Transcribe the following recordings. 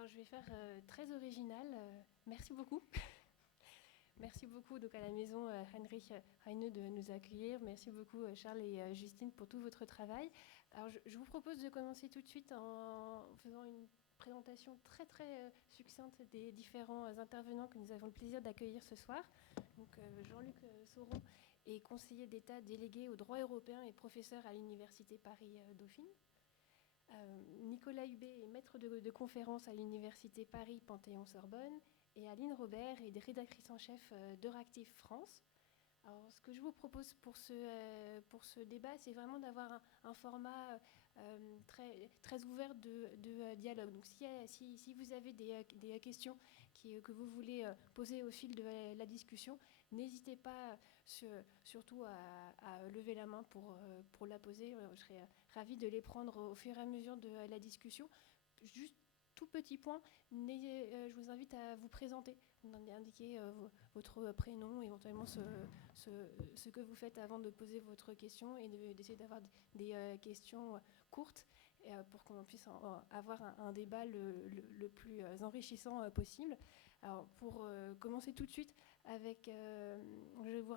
Alors, je vais faire très original. Merci beaucoup. Merci beaucoup donc, à la maison Heinrich Heine de nous accueillir. Merci beaucoup Charles et Justine pour tout votre travail. Alors, je vous propose de commencer tout de suite en faisant une présentation très très succincte des différents intervenants que nous avons le plaisir d'accueillir ce soir. Donc, Jean-Luc Sauron est conseiller d'État délégué au droit européen et professeur à l'Université Paris-Dauphine. Nicolas Hubé est maître de conférence à l'Université Paris-Panthéon-Sorbonne et Aline Robert est rédactrice en chef d'Euractiv France. Alors, ce que je vous propose pour ce débat, c'est vraiment d'avoir un format très, très ouvert de dialogue. Donc, si vous avez des questions que vous voulez poser au fil de la discussion, n'hésitez pas surtout à lever la main pour la poser. Je serai ravie de les prendre au fur et à mesure de la discussion. Juste tout petit point, je vous invite à vous présenter, indiquer votre prénom, éventuellement ce que vous faites avant de poser votre question et d'essayer d'avoir des questions courtes pour qu'on puisse avoir un débat le plus enrichissant possible. Alors, pour commencer tout de suite avec, je vais vous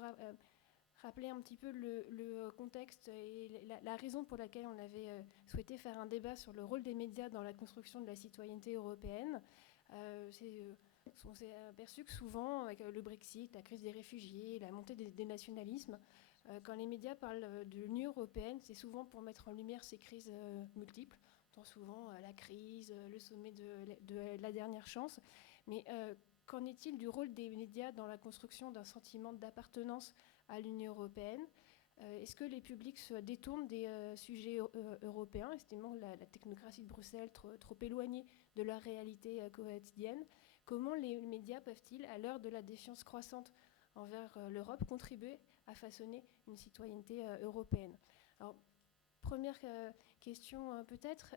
rappeler un petit peu le contexte et la raison pour laquelle on avait souhaité faire un débat sur le rôle des médias dans la construction de la citoyenneté européenne. On s'est aperçu que souvent, avec le Brexit, la crise des réfugiés, la montée des nationalismes, quand les médias parlent de l'Union européenne, c'est souvent pour mettre en lumière ces crises multiples. On entend souvent la crise, le sommet de la dernière chance. Mais qu'en est-il du rôle des médias dans la construction d'un sentiment d'appartenance à l'Union européenne? Est-ce que les publics se détournent des sujets européens, estimant la technocratie de Bruxelles trop éloignée de leur réalité quotidienne? Comment les médias peuvent-ils, à l'heure de la défiance croissante envers l'Europe, contribuer à façonner une citoyenneté européenne? Alors, première question peut-être.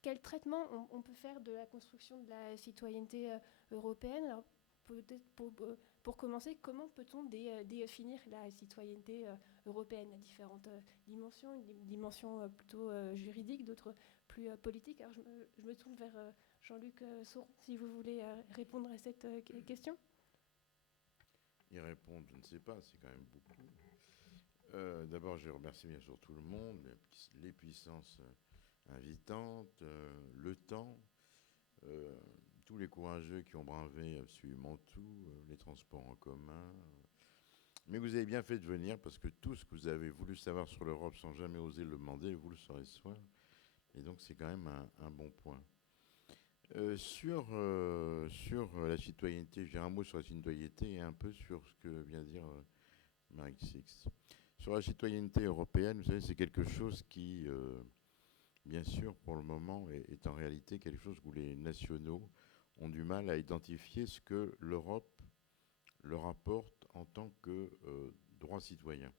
Quel traitement on peut faire de la construction de la citoyenneté européenne? Alors, peut-être pour commencer, comment peut-on définir la citoyenneté européenne à différentes dimensions, une dimension plutôt juridique, d'autres plus politiques? Alors, je me tourne vers Jean-Luc Sauron, si vous voulez répondre à cette question. Y répondre, je ne sais pas, c'est quand même beaucoup. D'abord, je remercie bien sûr tout le monde, les puissances invitantes, le temps, tous les courageux qui ont bravé absolument tout, les transports en commun. Mais vous avez bien fait de venir parce que tout ce que vous avez voulu savoir sur l'Europe sans jamais oser le demander, vous le saurez ce soir. Et donc c'est quand même un bon point. Sur la citoyenneté, je dirais un mot sur la citoyenneté et un peu sur ce que vient de dire Marie Six. Sur la citoyenneté européenne, vous savez, c'est quelque chose qui, bien sûr, pour le moment, est en réalité quelque chose où les nationaux ont du mal à identifier ce que l'Europe leur apporte en tant que droit citoyen.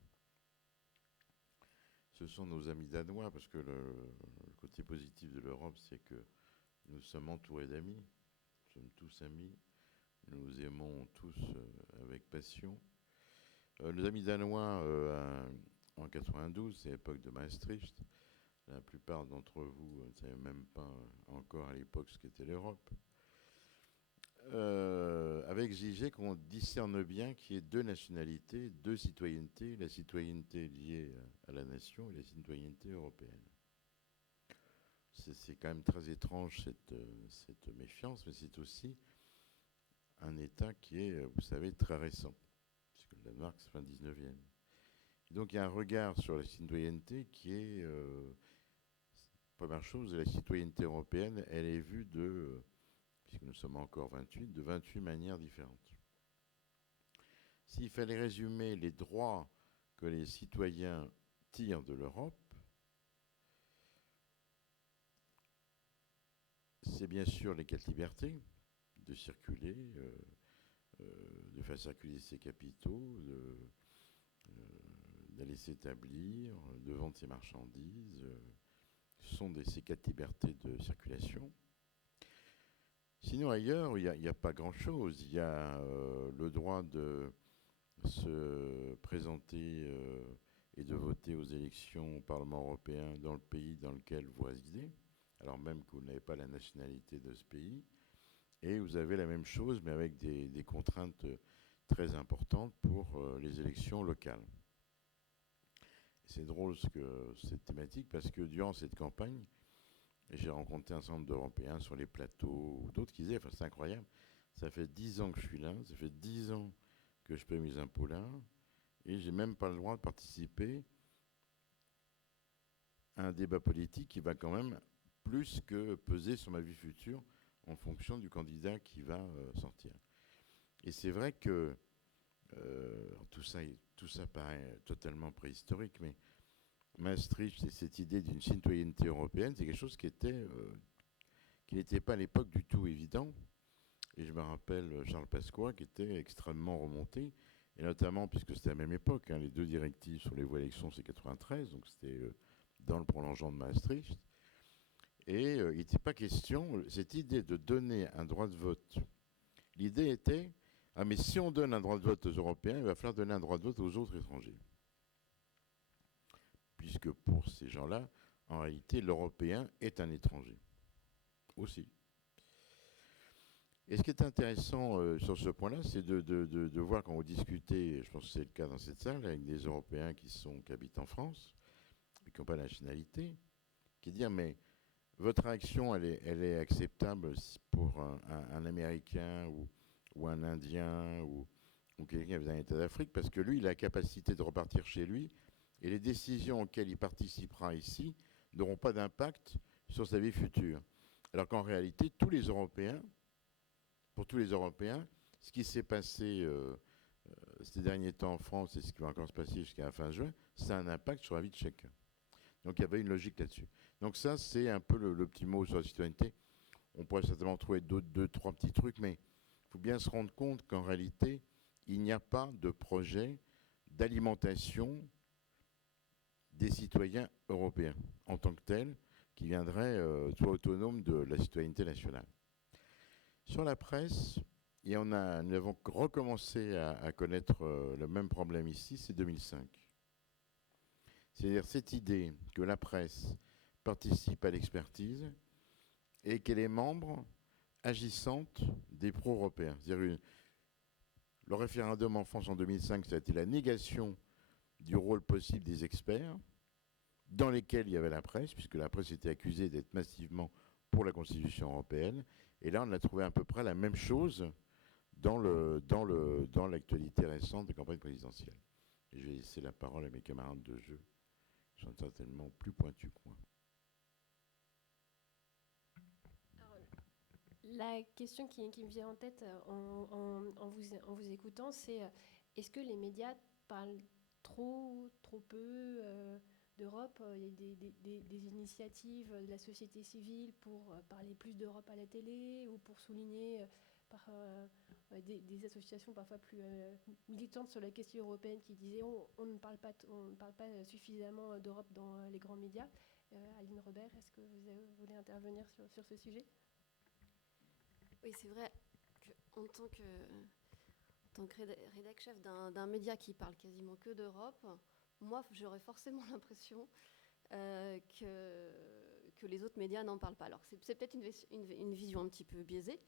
Ce sont nos amis danois, parce que le côté positif de l'Europe, c'est que nous sommes entourés d'amis, nous sommes tous amis, nous aimons tous avec passion. Nos amis danois, en 92, c'est l'époque de Maastricht, la plupart d'entre vous ne savaient même pas encore à l'époque ce qu'était l'Europe, avait exigé qu'on discerne bien qu'il y ait deux nationalités, deux citoyennetés, la citoyenneté liée à la nation et la citoyenneté européenne. C'est quand même très étrange cette méfiance, mais c'est aussi un État qui est, vous savez, très récent, puisque le Danemark, c'est fin 19e. Et donc il y a un regard sur la citoyenneté qui est, première chose, la citoyenneté européenne, elle est vue puisque nous sommes encore 28, de 28 manières différentes. S'il fallait résumer les droits que les citoyens tirent de l'Europe, c'est bien sûr les 4 libertés, de circuler, de faire circuler ses capitaux, d'aller s'établir, de vendre ses marchandises. Ce sont ces 4 libertés de circulation. Sinon, ailleurs, il n'y a pas grand-chose. Il y a le droit de se présenter et de voter aux élections au Parlement européen dans le pays dans lequel vous résidez. alors même que vous n'avez pas la nationalité de ce pays. Et vous avez la même chose, mais avec des contraintes très importantes pour les élections locales. C'est drôle cette thématique, parce que durant cette campagne, j'ai rencontré un certain nombre d'Européens sur les plateaux, ou d'autres qui disaient, enfin c'est incroyable, ça fait 10 ans que je suis là, ça fait 10 ans que je paye mes impôts là, et j'ai même pas le droit de participer à un débat politique qui va quand même plus que peser sur ma vie future en fonction du candidat qui va sortir. Et c'est vrai que tout ça paraît totalement préhistorique, mais Maastricht et cette idée d'une citoyenneté européenne, c'est quelque chose qui n'était pas à l'époque du tout évident. Et je me rappelle Charles Pasqua qui était extrêmement remonté, et notamment puisque c'était à la même époque, les deux directives sur les voies d'élection, c'est 93, donc c'était dans le prolongement de Maastricht. Et il n'était pas question, cette idée de donner un droit de vote, l'idée était, mais si on donne un droit de vote aux Européens, il va falloir donner un droit de vote aux autres étrangers. Puisque pour ces gens-là, en réalité, l'Européen est un étranger aussi. Et ce qui est intéressant sur ce point-là, c'est de voir quand vous discutez, je pense que c'est le cas dans cette salle, avec des Européens qui habitent en France, et qui n'ont pas la nationalité, qui disent mais votre réaction, elle est acceptable pour un Américain ou un Indien ou quelqu'un qui vient d'un État d'Afrique, parce que lui, il a la capacité de repartir chez lui, et les décisions auxquelles il participera ici n'auront pas d'impact sur sa vie future. Alors qu'en réalité, pour tous les Européens, ce qui s'est passé ces derniers temps en France et ce qui va encore se passer jusqu'à la fin juin, ça a un impact sur la vie de chacun. Donc il y avait une logique là-dessus. Donc ça, c'est un peu le petit mot sur la citoyenneté. On pourrait certainement trouver deux, trois petits trucs, mais il faut bien se rendre compte qu'en réalité, il n'y a pas de projet d'alimentation des citoyens européens en tant que tels, qui viendraient soit autonomes de la citoyenneté nationale. Sur la presse, nous avons recommencé à connaître le même problème ici, c'est 2005. C'est-à-dire cette idée que la presse participe à l'expertise et qu'elle est membre agissante des pro-européens. C'est-à-dire le référendum en France en 2005, ça a été la négation du rôle possible des experts, dans lesquels il y avait la presse, puisque la presse était accusée d'être massivement pour la Constitution européenne. Et là, on a trouvé à peu près la même chose dans l'actualité récente des campagnes présidentielles. Et je vais laisser la parole à mes camarades de jeu, qui sont certainement plus pointus que moi. Alors, la question qui me vient en tête en vous écoutant, c'est est-ce que les médias parlent trop peu d'Europe? Il y a des initiatives de la société civile pour parler plus d'Europe à la télé ou pour souligner par des associations parfois plus militantes sur la question européenne qui disaient on ne parle pas suffisamment d'Europe dans les grands médias. Aline Robert, est-ce que vous voulez intervenir sur ce sujet? Oui, c'est vrai qu'en tant que rédac chef d'un média qui parle quasiment que d'Europe, moi, j'aurais forcément l'impression que les autres médias n'en parlent pas. Alors, c'est peut-être une vision un petit peu biaisée.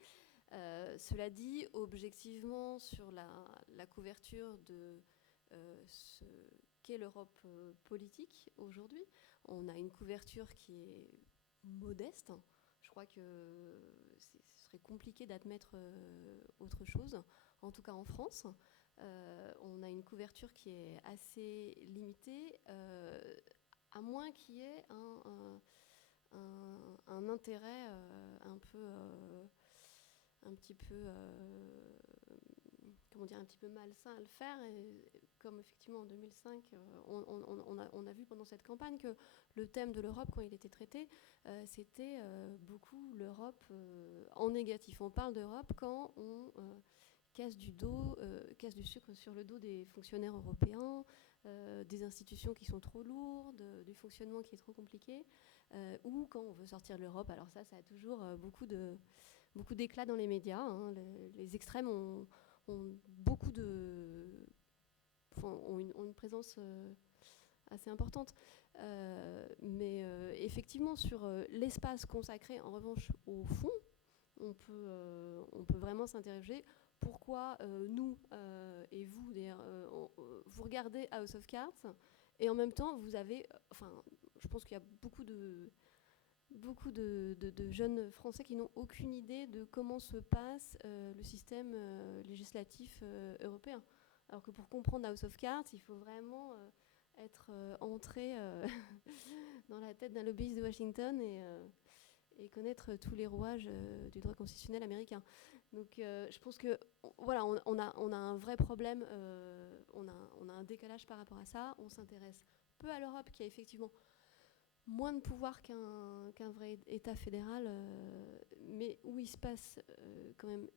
Cela dit, objectivement, sur la couverture de ce qu'est l'Europe politique aujourd'hui, on a une couverture qui est modeste. Je crois que ce serait compliqué d'admettre autre chose, en tout cas en France. On a une couverture qui est assez limitée, à moins qu'il y ait un intérêt un petit peu malsain à le faire. Et comme effectivement en 2005, on a vu pendant cette campagne que le thème de l'Europe, quand il était traité, c'était beaucoup l'Europe en négatif. On parle d'Europe quand on casse du sucre sur le dos des fonctionnaires européens, des institutions qui sont trop lourdes, du fonctionnement qui est trop compliqué, ou quand on veut sortir de l'Europe. Alors ça a toujours beaucoup d'éclat dans les médias. Les extrêmes ont une présence assez importante. Mais effectivement, sur l'espace consacré, en revanche, au fond, on peut vraiment s'interroger pourquoi nous et vous, d'ailleurs, vous regardez House of Cards et en même temps, vous avez... je pense qu'il y a beaucoup de jeunes Français qui n'ont aucune idée de comment se passe le système législatif européen. Alors que pour comprendre House of Cards, il faut vraiment être entré dans la tête d'un lobbyiste de Washington et connaître tous les rouages du droit constitutionnel américain. Donc je pense que voilà, on a un vrai problème, on a un décalage par rapport à ça. On s'intéresse peu à l'Europe qui a effectivement moins de pouvoir qu'un vrai État fédéral, mais où il se passe quand même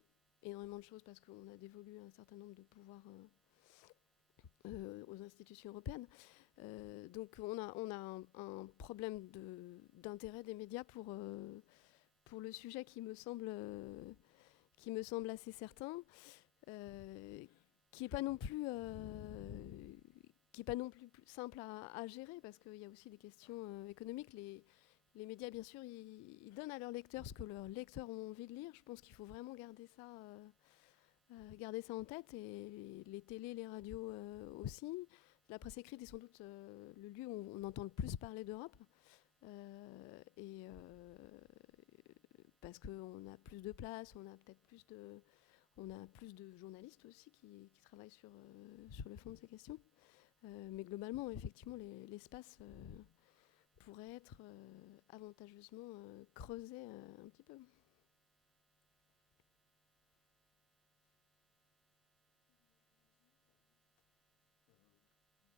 énormément de choses parce qu'on a dévolu un certain nombre de pouvoirs aux institutions européennes. Donc on a un problème d'intérêt des médias pour le sujet qui me semble assez certain, qui n'est pas non plus simple à gérer parce qu'il y a aussi des questions économiques. Les médias, bien sûr, ils donnent à leurs lecteurs ce que leurs lecteurs ont envie de lire. Je pense qu'il faut vraiment garder ça en tête, et les télés, les radios aussi. La presse écrite est sans doute le lieu où on entend le plus parler d'Europe, parce qu'on a plus de place, on a peut-être plus de journalistes aussi qui travaillent sur le fond de ces questions. Mais globalement, effectivement, l'espace pourrait être avantageusement creusé un petit peu.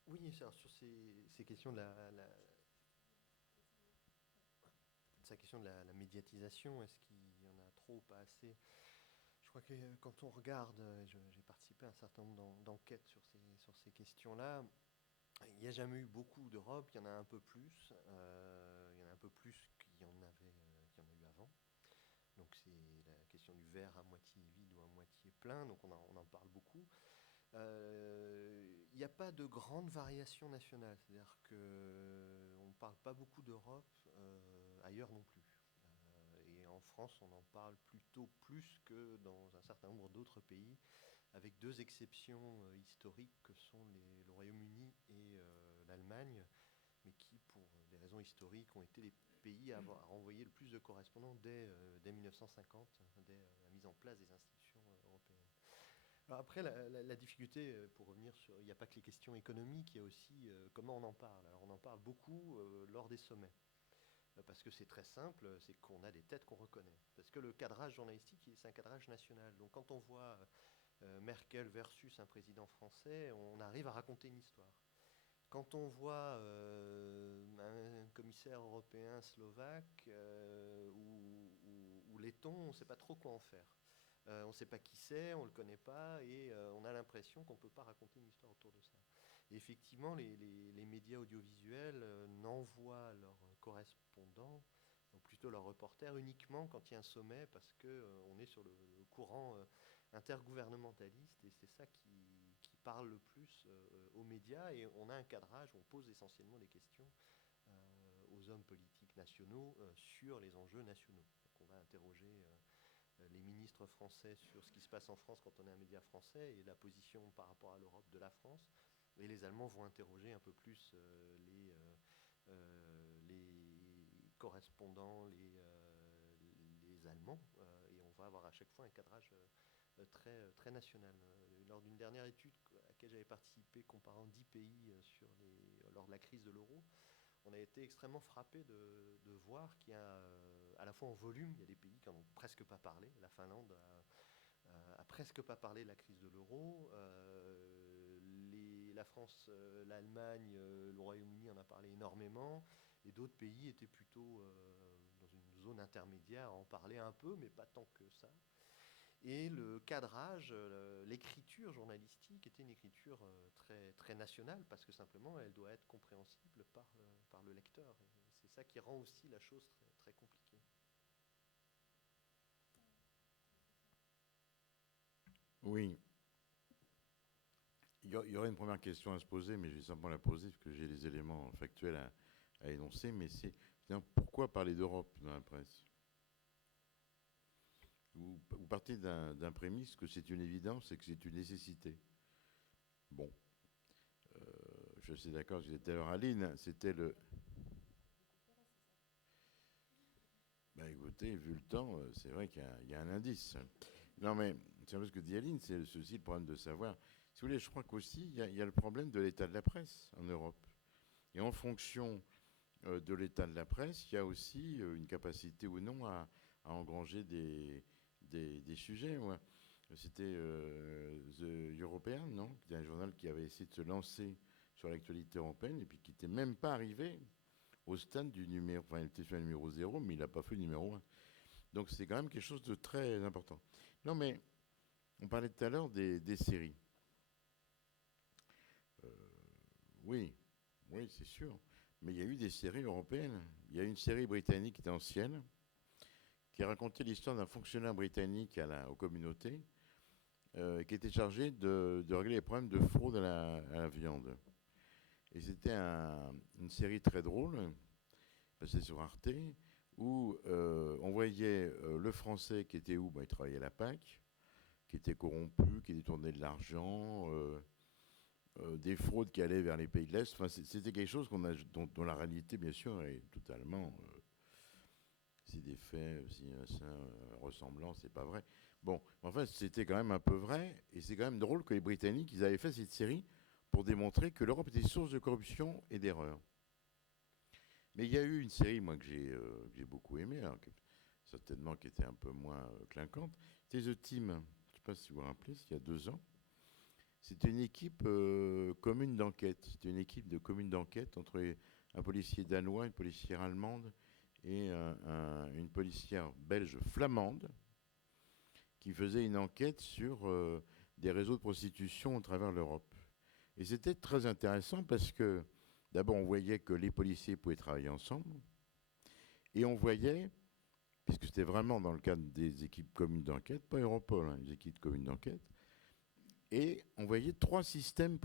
Oui, alors sur ces questions de sa question de la médiatisation, est-ce qu'il y en a trop ou pas assez? Je crois que quand on regarde, j'ai participé à un certain nombre d'enquêtes sur ces questions-là, il n'y a jamais eu beaucoup d'Europe, il y en a un peu plus, il y en a un peu plus qu'il y en a eu avant. Donc c'est la question du verre à moitié vide ou à moitié plein, donc on en parle beaucoup. Il n'y a pas de grande variation nationale, c'est-à-dire qu'on ne parle pas beaucoup d'Europe ailleurs non plus. Et en France, on en parle plutôt plus que dans un certain nombre d'autres pays, avec deux exceptions historiques que sont le Royaume-Uni et l'Allemagne, mais qui, pour des raisons historiques, ont été les pays à avoir envoyé le plus de correspondants dès 1950, dès la mise en place des institutions européennes. Alors après, la difficulté, pour revenir sur... Il n'y a pas que les questions économiques, il y a aussi comment on en parle. Alors on en parle beaucoup lors des sommets. Parce que c'est très simple, c'est qu'on a des têtes qu'on reconnaît. Parce que le cadrage journalistique, c'est un cadrage national. Donc quand on voit Merkel versus un président français, on arrive à raconter une histoire. Quand on voit un commissaire européen slovaque ou letton, on ne sait pas trop quoi en faire. On ne sait pas qui c'est, on ne le connaît pas, et on a l'impression qu'on ne peut pas raconter une histoire autour de ça. Et effectivement, les médias audiovisuels n'envoient leurs correspondants, ou plutôt leurs reporters, uniquement quand il y a un sommet, parce qu'on est sur le courant intergouvernementaliste, et c'est ça qui parle le plus aux médias, et on a un cadrage, on pose essentiellement des questions aux hommes politiques nationaux sur les enjeux nationaux. Donc on va interroger les ministres français sur ce qui se passe en France quand on est un média français et la position par rapport à l'Europe de la France. Et les Allemands vont interroger un peu plus les correspondants, les Allemands, et on va avoir à chaque fois un cadrage très, très national. Lors d'une dernière étude à laquelle j'avais participé, comparant 10 pays lors de la crise de l'euro, on a été extrêmement frappé de voir qu'il y a, à la fois en volume, il y a des pays qui n'en ont presque pas parlé. La Finlande a presque pas parlé de la crise de l'euro. La France, l'Allemagne, le Royaume-Uni en a parlé énormément. Et d'autres pays étaient plutôt dans une zone intermédiaire, à en parler un peu, mais pas tant que ça. Et le cadrage, l'écriture journalistique était une écriture très, très nationale, parce que simplement elle doit être compréhensible par le lecteur. Et c'est ça qui rend aussi la chose très, très compliquée. Oui. Il y aurait une première question à se poser, mais je vais simplement la poser parce que j'ai les éléments factuels à énoncer. Mais pourquoi parler d'Europe dans la presse? Vous partez d'un prémisse que c'est une évidence et que c'est une nécessité. Bon, je suis d'accord, je disais tout à l'heure, Aline, c'était le... Ben écoutez, vu le temps, c'est vrai qu'il y a un indice. Non mais, c'est un peu ce que dit Aline, c'est aussi le problème de savoir. Si vous voulez, je crois qu'aussi, il y a le problème de l'état de la presse en Europe. Et en fonction de l'état de la presse, il y a aussi une capacité ou non à engranger des sujets. Ouais. C'était The European, non? C'était un journal qui avait essayé de se lancer sur l'actualité européenne et puis qui n'était même pas arrivé au stade du numéro... Enfin, il était sur le numéro 0, mais il n'a pas fait le numéro 1. Donc c'est quand même quelque chose de très important. Non, mais on parlait tout à l'heure des séries. Oui, c'est sûr. Mais il y a eu des séries européennes. Il y a une série britannique qui était ancienne, qui racontait l'histoire d'un fonctionnaire britannique aux communautés, qui était chargé de régler les problèmes de fraude à la viande. Et c'était une série très drôle, passée sur Arte, où on voyait le Français qui était où? Il travaillait à la PAC, qui était corrompu, qui détournait de l'argent, des fraudes qui allaient vers les pays de l'Est. Enfin, c'était quelque chose dont la réalité, bien sûr, est totalement... si des faits, si ressemblants, c'est pas vrai. Bon, enfin, c'était quand même un peu vrai, et c'est quand même drôle que les Britanniques, ils avaient fait cette série pour démontrer que l'Europe était source de corruption et d'erreur. Mais il y a eu une série, moi, que j'ai beaucoup aimée, alors certainement qui était un peu moins clinquante. C'était The Team. Je ne sais pas si vous vous rappelez, c'était il y a 2 ans. C'était une équipe commune d'enquête. C'était une équipe de commune d'enquête entre un policier danois, une policière allemande et une policière belge flamande qui faisait une enquête sur des réseaux de prostitution à travers l'Europe. Et c'était très intéressant parce que, d'abord, on voyait que les policiers pouvaient travailler ensemble. Et on voyait, puisque c'était vraiment dans le cadre des équipes communes d'enquête, pas Europol, les équipes communes d'enquête, et on voyait 3 systèmes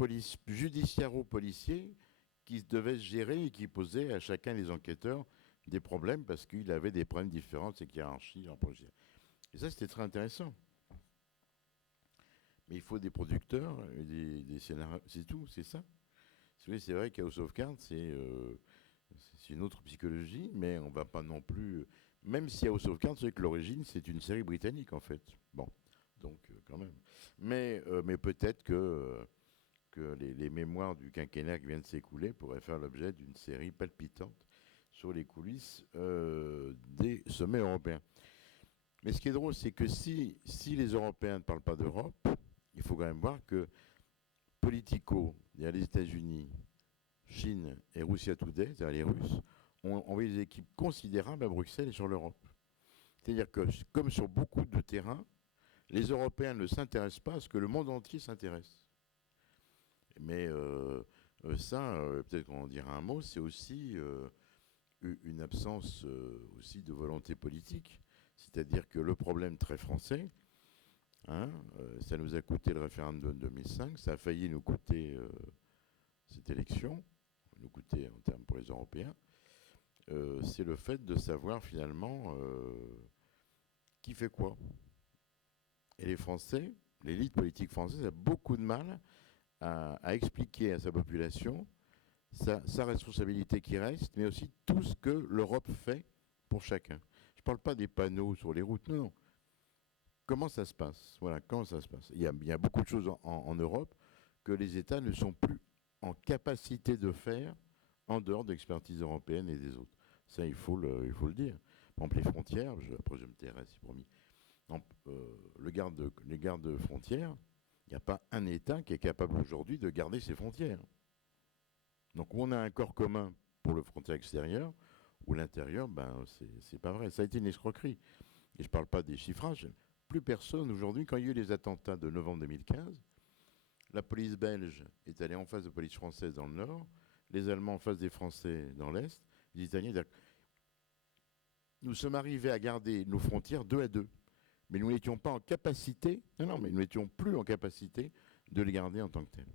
judiciaro-policiers qui devaient se gérer et qui posaient à chacun des enquêteurs des problèmes parce qu'il avait des problèmes différents de cette hiérarchie. Et ça, c'était très intéressant. Mais il faut des producteurs, des scénarios, c'est tout, c'est ça. C'est vrai qu'House of Cards, c'est une autre psychologie, mais on ne va pas non plus... Même si House of Cards, c'est que l'origine, c'est une série britannique, en fait. Bon, donc quand même. Mais peut-être que les mémoires du quinquennat qui vient de s'écouler pourraient faire l'objet d'une série palpitante sur les coulisses des sommets européens. Mais ce qui est drôle, c'est que si les Européens ne parlent pas d'Europe, il faut quand même voir que Politico, il y a les États-Unis, Chine et Russia Today, c'est-à-dire les Russes, ont envoyé des équipes considérables à Bruxelles et sur l'Europe. C'est-à-dire que, comme sur beaucoup de terrains, les Européens ne s'intéressent pas à ce que le monde entier s'intéresse. Mais peut-être qu'on en dira un mot, c'est aussi une absence aussi de volonté politique. C'est-à-dire que le problème très français, ça nous a coûté le référendum de 2005, ça a failli nous coûter cette élection, nous coûter en termes pour les Européens, c'est le fait de savoir finalement qui fait quoi. Et les Français, l'élite politique française a beaucoup de mal à expliquer à sa population sa responsabilité qui reste, mais aussi tout ce que l'Europe fait pour chacun. Je ne parle pas des panneaux sur les routes, non. Comment ça se passe? Voilà, comment ça se passe? Il y a beaucoup de choses en Europe que les États ne sont plus en capacité de faire en dehors de l'expertise européenne et des autres. Ça, il faut le dire. Par exemple, les frontières, après je me tairai, c'est promis. Les gardes frontières, il n'y a pas un État qui est capable aujourd'hui de garder ses frontières. Donc, où on a un corps commun pour le frontière extérieur, ou l'intérieur, c'est pas vrai. Ça a été une escroquerie. Et je ne parle pas des chiffrages. Plus personne aujourd'hui, quand il y a eu les attentats de novembre 2015, la police belge est allée en face de la police française dans le nord, les Allemands en face des Français dans l'est, les Italiens... Nous sommes arrivés à garder nos frontières 2 à 2. Mais nous n'étions pas en capacité, mais nous n'étions plus en capacité de les garder en tant que telles.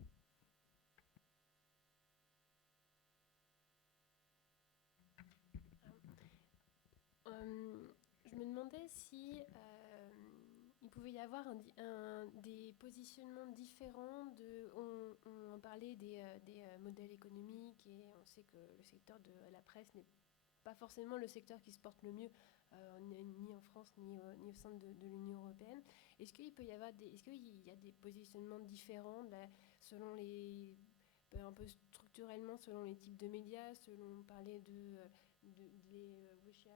il pouvait y avoir des positionnements différents. On parlait des modèles économiques et on sait que le secteur de la presse n'est pas forcément le secteur qui se porte le mieux, ni en France ni au sein de l'Union européenne. Est-ce qu'il peut y avoir est-ce qu'il y a des positionnements différents selon un peu structurellement, selon les types de médias, selon on parlait les Russia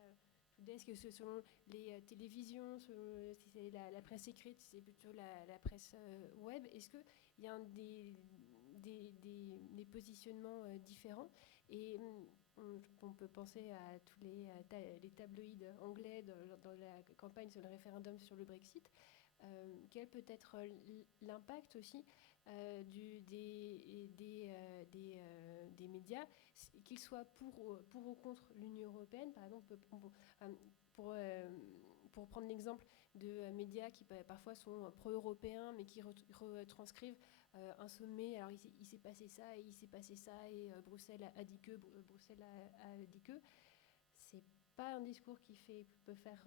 Today, est-ce que selon les télévisions, selon, si c'est la presse écrite, si c'est plutôt la presse web, est-ce qu'il y a des positionnements différents? Et on peut penser à tous les tabloïds anglais dans la campagne sur le référendum sur le Brexit. Quel peut être l'impact aussi des médias, qu'ils soient pour ou contre l'Union européenne? Par exemple, pour prendre l'exemple de médias qui parfois sont pro-européens, mais qui retranscrivent un sommet. Alors il s'est passé ça, et il s'est passé ça, et Bruxelles a dit que, Bruxelles a dit que. C'est pas un discours qui peut faire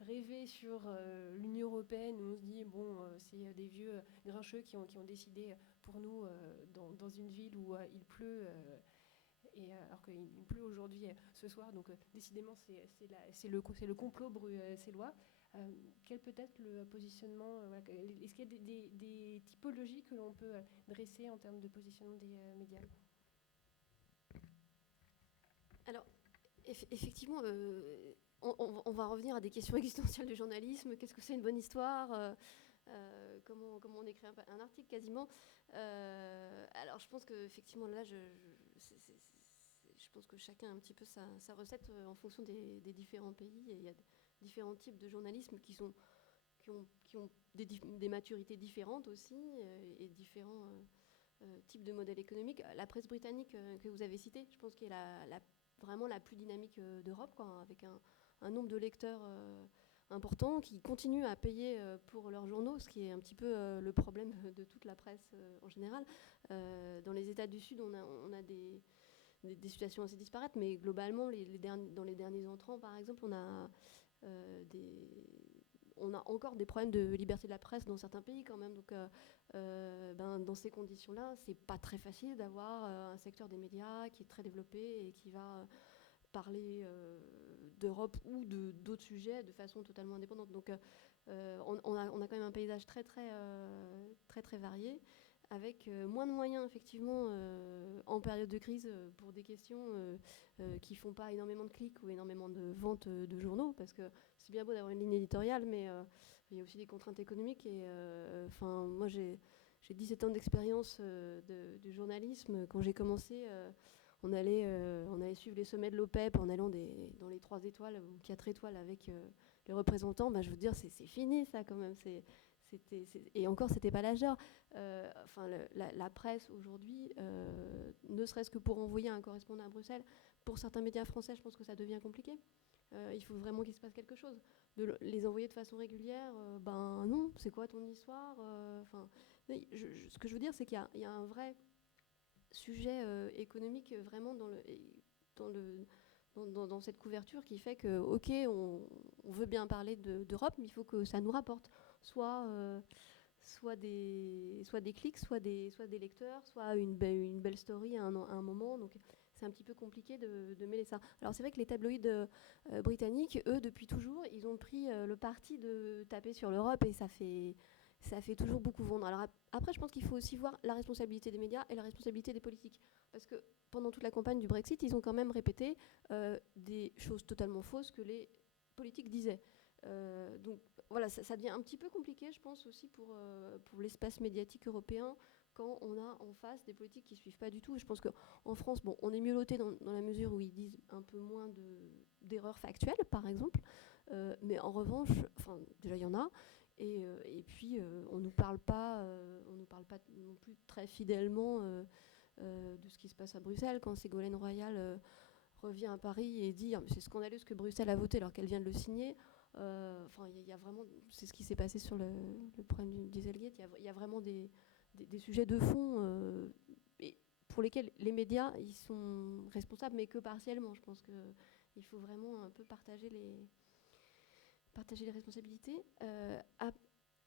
rêver sur l'Union européenne, où on se dit, bon, c'est des vieux grincheux qui ont décidé pour nous dans une ville où il pleut, alors qu'il pleut aujourd'hui ce soir, donc décidément c'est le complot bruxellois. Quel peut être le positionnement est-ce qu'il y a des typologies que l'on peut dresser en termes de positionnement des médias? Alors, effectivement, on va revenir à des questions existentielles du journalisme. Qu'est-ce que c'est une bonne histoire? Comment on écrit un article quasiment. Alors je pense qu'effectivement là, je pense que chacun a un petit peu sa recette en fonction des différents pays. Et il y a différents types de journalisme qui ont des maturités différentes aussi, et différents types de modèles économiques. La presse britannique que vous avez citée, je pense qu'elle est vraiment la plus dynamique d'Europe, quoi, avec un nombre de lecteurs important qui continuent à payer pour leurs journaux, ce qui est un petit peu le problème de toute la presse en général. Dans les États du Sud, on a des situations assez disparates, mais globalement, dans les derniers entrants, par exemple, on a encore des problèmes de liberté de la presse dans certains pays quand même. Donc, dans ces conditions-là, c'est pas très facile d'avoir un secteur des médias qui est très développé et qui va parler d'Europe ou d'autres sujets de façon totalement indépendante. Donc, on a quand même un paysage très varié, avec moins de moyens, effectivement, en période de crise, pour des questions qui font pas énormément de clics ou énormément de ventes de journaux, parce que c'est bien beau d'avoir une ligne éditoriale, mais il y a aussi des contraintes économiques. Et moi, j'ai 17 ans d'expérience du journalisme. Quand j'ai commencé, on allait suivre les sommets de l'OPEP en allant dans les 3 étoiles ou 4 étoiles avec les représentants. Je veux dire, c'est fini, ça, quand même. Et encore, c'était pas l'âge d'or. La presse aujourd'hui, ne serait-ce que pour envoyer un correspondant à Bruxelles, pour certains médias français, je pense que ça devient compliqué. Il faut vraiment qu'il se passe quelque chose. De les envoyer de façon régulière, non, c'est quoi ton histoire? Ce que je veux dire, c'est qu'il y a un vrai sujet économique vraiment dans cette couverture, qui fait que, ok, on veut bien parler d'Europe, mais il faut que ça nous rapporte soit des clics, soit des lecteurs, soit une belle story à un moment. Donc c'est un petit peu compliqué de mêler ça. Alors c'est vrai que les tabloïds britanniques, eux, depuis toujours, ils ont pris le parti de taper sur l'Europe, et ça fait toujours beaucoup vendre. Alors après, je pense qu'il faut aussi voir la responsabilité des médias et la responsabilité des politiques. Parce que pendant toute la campagne du Brexit, ils ont quand même répété des choses totalement fausses que les politiques disaient. Donc voilà, ça devient un petit peu compliqué, je pense, aussi pour l'espace médiatique européen, quand on a en face des politiques qui ne suivent pas du tout. Et je pense qu'en France, on est mieux loté dans la mesure où ils disent un peu moins d'erreurs factuelles, par exemple. Mais en revanche, déjà il y en a. Et puis, on ne nous parle pas non plus très fidèlement de ce qui se passe à Bruxelles. Quand Ségolène Royal revient à Paris et dit c'est scandaleux ce que Bruxelles a voté alors qu'elle vient de le signer. Il y a vraiment, c'est ce qui s'est passé sur le problème du Dieselgate. Il y a vraiment des sujets de fond et pour lesquels les médias ils sont responsables, mais que partiellement. Je pense qu'il faut vraiment un peu partager partager les responsabilités.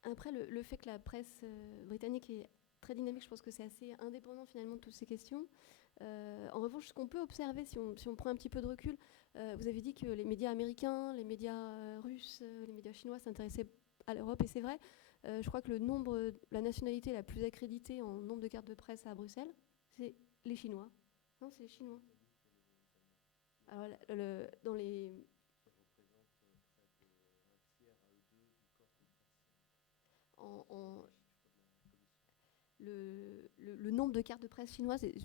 Après, le fait que la presse britannique est très dynamique, je pense que c'est assez indépendant finalement de toutes ces questions. En revanche, ce qu'on peut observer, si on prend un petit peu de recul, vous avez dit que les médias américains, les médias russes, les médias chinois s'intéressaient à l'Europe, et c'est vrai. Je crois que la nationalité la plus accréditée en nombre de cartes de presse à Bruxelles, c'est les Chinois. Non, c'est les Chinois. Alors, dans les... Le nombre de cartes de presse chinoises est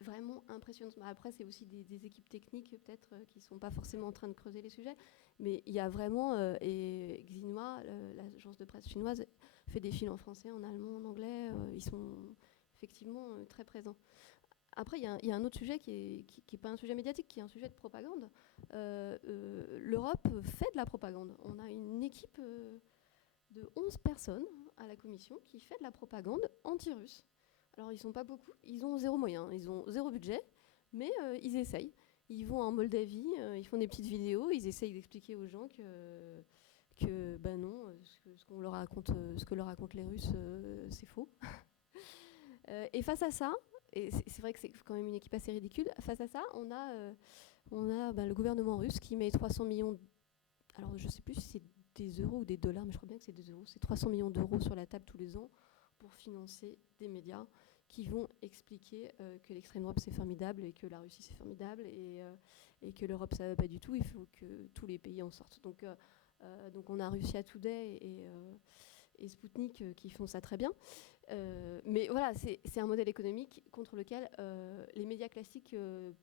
vraiment impressionnant. Après, c'est aussi des équipes techniques peut-être qui ne sont pas forcément en train de creuser les sujets, mais il y a vraiment, et Xinhua, l'agence de presse chinoise, fait des fils en français, en allemand, en anglais, ils sont effectivement très présents. Après, il y a un autre sujet qui n'est pas un sujet médiatique, qui est un sujet de propagande. L'Europe fait de la propagande. On a une équipe de 11 personnes à la commission qui fait de la propagande anti-russe. Alors, ils ne sont pas beaucoup, ils ont 0 moyen, ils ont 0 budget, mais ils essayent. Ils vont en Moldavie, ils font des petites vidéos, ils essayent d'expliquer aux gens que ben non, ce que leur racontent les Russes, c'est faux. Et face à ça, et c'est vrai que c'est quand même une équipe assez ridicule, face à ça, on a le gouvernement russe qui met 300 millions, alors je ne sais plus si c'est des euros ou des dollars, mais je crois bien que c'est des euros, c'est 300 millions d'euros sur la table tous les ans pour financer des médias qui vont expliquer que l'extrême droite c'est formidable et que la Russie c'est formidable et que l'Europe ça va pas du tout, il faut que tous les pays en sortent. Donc on a Russia Today et Sputnik qui font ça très bien. Mais voilà, c'est un modèle économique contre lequel les médias classiques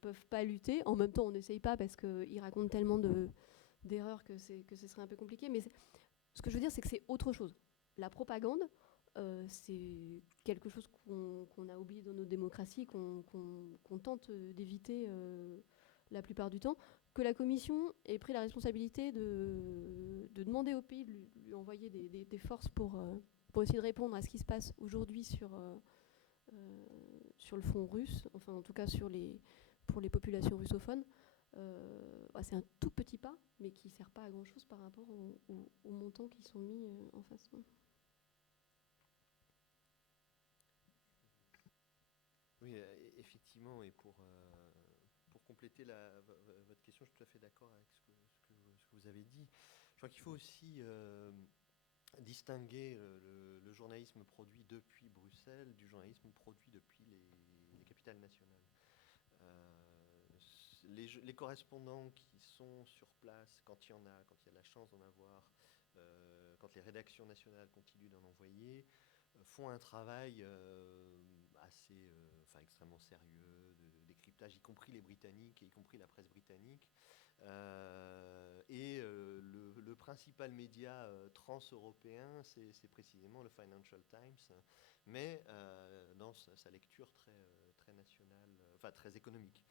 peuvent pas lutter. En même temps, on n'essaye pas parce qu'ils racontent tellement d'erreurs que ce serait un peu compliqué. Mais ce que je veux dire, c'est que c'est autre chose. La propagande, c'est quelque chose qu'on a oublié dans nos démocraties, qu'on tente d'éviter la plupart du temps, que la Commission ait pris la responsabilité de demander au pays de lui envoyer des forces pour essayer de répondre à ce qui se passe aujourd'hui sur le front russe, enfin en tout cas pour les populations russophones. C'est un tout petit pas, mais qui ne sert pas à grand-chose par rapport aux montants qui sont mis en face. Oui, effectivement, et pour compléter votre question, je suis tout à fait d'accord avec ce que vous avez dit. Je crois qu'il faut aussi distinguer le journalisme produit depuis Bruxelles du journalisme produit depuis les capitales nationales. Les correspondants qui sont sur place, quand il y a la chance d'en avoir, quand les rédactions nationales continuent d'en envoyer, font un travail extrêmement sérieux de décryptage, y compris les Britanniques, y compris la presse britannique. Le principal média trans-européen, c'est précisément le Financial Times, mais dans sa lecture très nationale, très économique.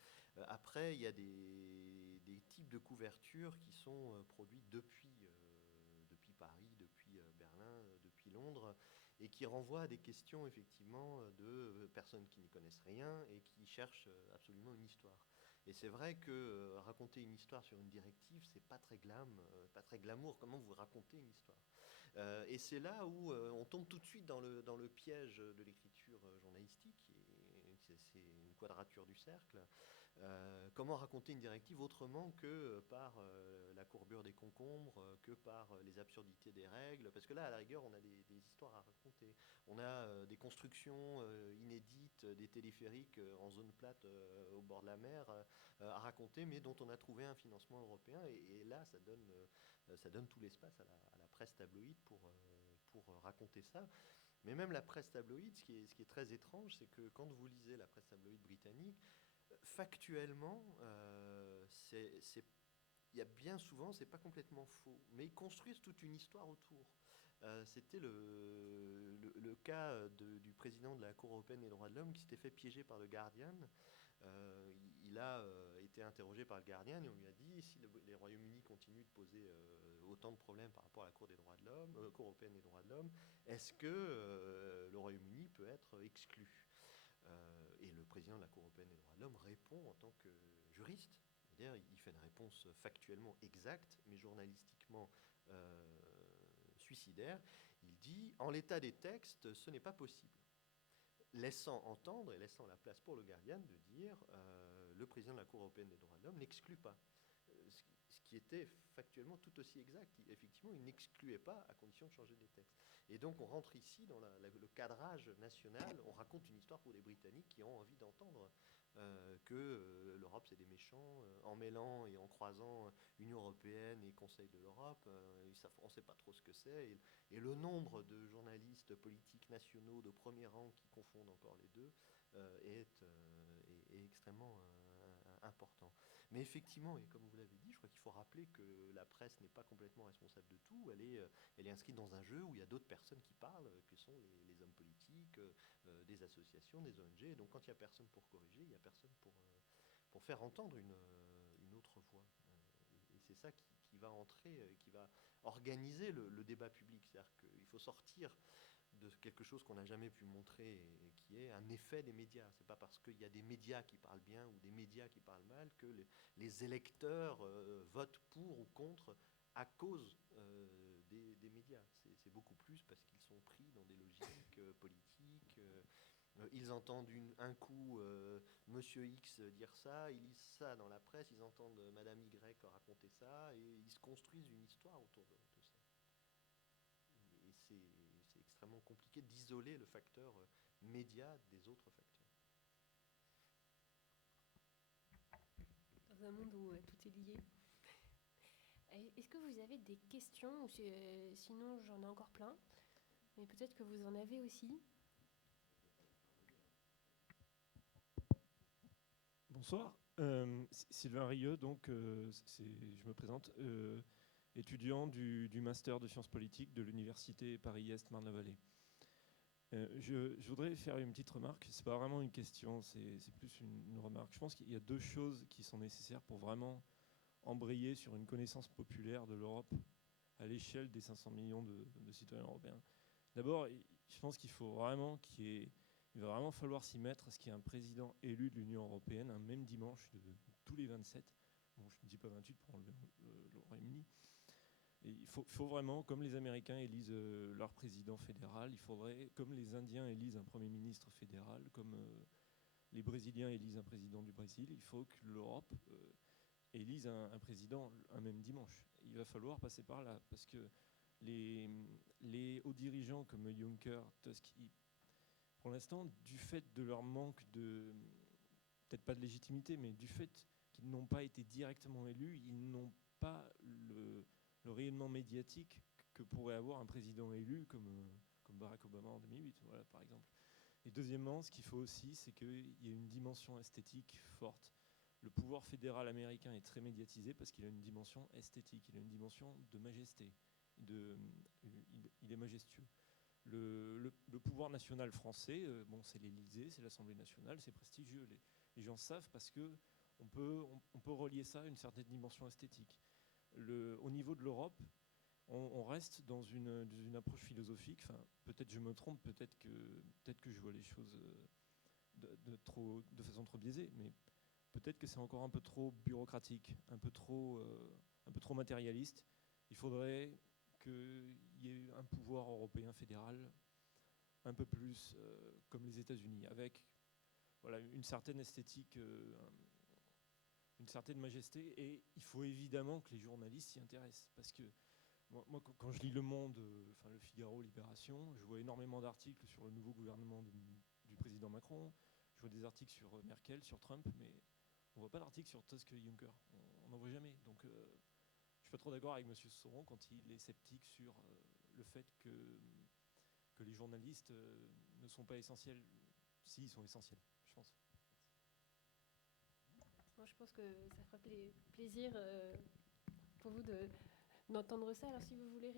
Après, il y a des types de couverture qui sont produits depuis Paris, depuis Berlin, depuis Londres, et qui renvoient à des questions effectivement de personnes qui n'y connaissent rien et qui cherchent absolument une histoire. Et c'est vrai que raconter une histoire sur une directive, c'est pas très pas très glamour. Comment vous racontez une histoire ? Et c'est là où on tombe tout de suite dans le piège de l'écriture journalistique. C'est une quadrature du cercle. Comment raconter une directive autrement que par la courbure des concombres, que par les absurdités des règles, parce que là, à la rigueur, on a des histoires à raconter. On a des constructions inédites, des téléphériques en zone plate au bord de la mer à raconter, mais dont on a trouvé un financement européen, et là, ça donne tout l'espace à la presse tabloïde pour raconter ça. Mais même la presse tabloïde, ce qui est très étrange, c'est que quand vous lisez la presse tabloïde britannique, factuellement, il y a bien souvent, c'est pas complètement faux, mais ils construisent toute une histoire autour. C'était le cas du président de la Cour européenne des droits de l'homme qui s'était fait piéger par le Guardian. Il a été interrogé par le Guardian et on lui a dit si les Royaumes-Unis continuent de poser autant de problèmes par rapport à la Cour européenne des droits de l'homme, est-ce que le Royaume-Uni peut être exclu ? Et le président de la Cour européenne des droits de l'homme répond en tant que juriste. C'est-à-dire, il fait une réponse factuellement exacte, mais journalistiquement suicidaire. Il dit « En l'état des textes, ce n'est pas possible », laissant entendre et laissant la place pour le Guardian de dire le président de la Cour européenne des droits de l'homme n'exclut pas. Ce qui était factuellement tout aussi exact. Effectivement, il n'excluait pas à condition de changer les textes. Et donc on rentre ici dans le cadrage national, on raconte une histoire pour des Britanniques qui ont envie d'entendre que l'Europe c'est des méchants, en mêlant et en croisant Union européenne et Conseil de l'Europe, on ne sait pas trop ce que c'est, et le nombre de journalistes politiques nationaux de premier rang qui confondent encore les deux est extrêmement important. Mais effectivement, et comme vous l'avez dit, je crois qu'il faut rappeler que la presse n'est pas complètement responsable de tout. Elle est inscrite dans un jeu où il y a d'autres personnes qui parlent, que sont les hommes politiques, des associations, des ONG. Et donc quand il n'y a personne pour corriger, il n'y a personne pour faire entendre une autre voix. Et c'est ça qui va entrer, qui va organiser le débat public. C'est-à-dire qu'il faut sortir de quelque chose qu'on n'a jamais pu montrer et qui est un effet des médias. C'est pas parce qu'il y a des médias qui parlent bien ou des médias qui parlent mal que les électeurs votent pour ou contre à cause des médias. C'est beaucoup plus parce qu'ils sont pris dans des logiques politiques. Ils entendent un coup Monsieur X dire ça, ils lisent ça dans la presse, ils entendent Madame Y raconter ça, et ils se construisent une histoire autour de ça. Et c'est extrêmement compliqué d'isoler le facteur média des autres facteurs. Dans un monde où tout est lié. Est-ce que vous avez des questions? Sinon, j'en ai encore plein. Mais peut-être que vous en avez aussi. Bonsoir. Sylvain Rieux, donc, je me présente, étudiant du Master de sciences politiques de l'Université Paris-Est Marne-la-Vallée. Je voudrais faire une petite remarque. C'est pas vraiment une question, c'est plus une remarque. Je pense qu'il y a deux choses qui sont nécessaires pour vraiment embrayer sur une connaissance populaire de l'Europe à l'échelle des 500 millions de citoyens européens. D'abord, je pense qu'il faut vraiment il va vraiment falloir s'y mettre à ce qu'il y ait un président élu de l'Union européenne un même dimanche de tous les 27. Bon, je ne dis pas 28 pour enlever le Royaume-Uni. Et il faut vraiment, comme les Américains élisent leur président fédéral, il faudrait, comme les Indiens élisent un Premier ministre fédéral, comme les Brésiliens élisent un président du Brésil, il faut que l'Europe élise un président un même dimanche. Il va falloir passer par là, parce que les hauts dirigeants comme Juncker, Tusk, pour l'instant, du fait de leur manque de, peut-être pas de légitimité, mais du fait qu'ils n'ont pas été directement élus, ils n'ont pas le rayonnement médiatique que pourrait avoir un président élu comme Barack Obama en 2008, voilà, par exemple. Et deuxièmement, ce qu'il faut aussi, c'est qu'il y ait une dimension esthétique forte. Le pouvoir fédéral américain est très médiatisé parce qu'il a une dimension esthétique, il a une dimension de majesté. Il est majestueux. Le pouvoir national français, c'est l'Élysée, c'est l'Assemblée nationale, c'est prestigieux. Les gens savent parce qu'on peut relier ça à une certaine dimension esthétique. Au niveau de l'Europe, on reste dans une approche philosophique. Enfin, peut-être je me trompe, peut-être que je vois les choses de façon trop biaisée, mais peut-être que c'est encore un peu trop bureaucratique, un peu trop matérialiste. Il faudrait qu'il y ait un pouvoir européen fédéral un peu plus comme les États-Unis, avec une certaine esthétique, une certaine majesté. Et il faut évidemment que les journalistes s'y intéressent, parce que moi quand je lis Le Monde, Le Figaro, Libération, je vois énormément d'articles sur le nouveau gouvernement du président Macron, je vois des articles sur Merkel, sur Trump, mais on ne voit pas d'articles sur Tusk et Juncker. On n'en voit jamais. Donc je ne suis pas trop d'accord avec M. Sauron quand il est sceptique sur le fait que les journalistes ne sont pas essentiels. Si, ils sont essentiels, je pense. Moi, je pense que ça fera plaisir pour vous d'entendre ça. Alors si vous voulez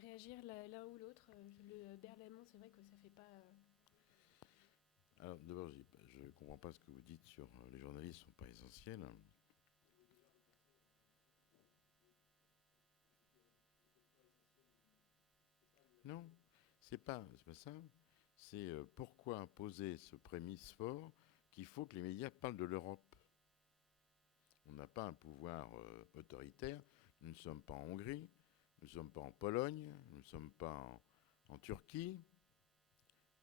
réagir l'un ou l'autre, le Berlaymont, c'est vrai que ça fait pas... Alors d'abord, je ne comprends pas ce que vous dites sur les journalistes ne sont pas essentiels. Non, c'est pas ça. C'est pourquoi poser ce prémisse fort qu'il faut que les médias parlent de l'Europe. On n'a pas un pouvoir autoritaire. Nous ne sommes pas en Hongrie. Nous ne sommes pas en Pologne, nous ne sommes pas en Turquie.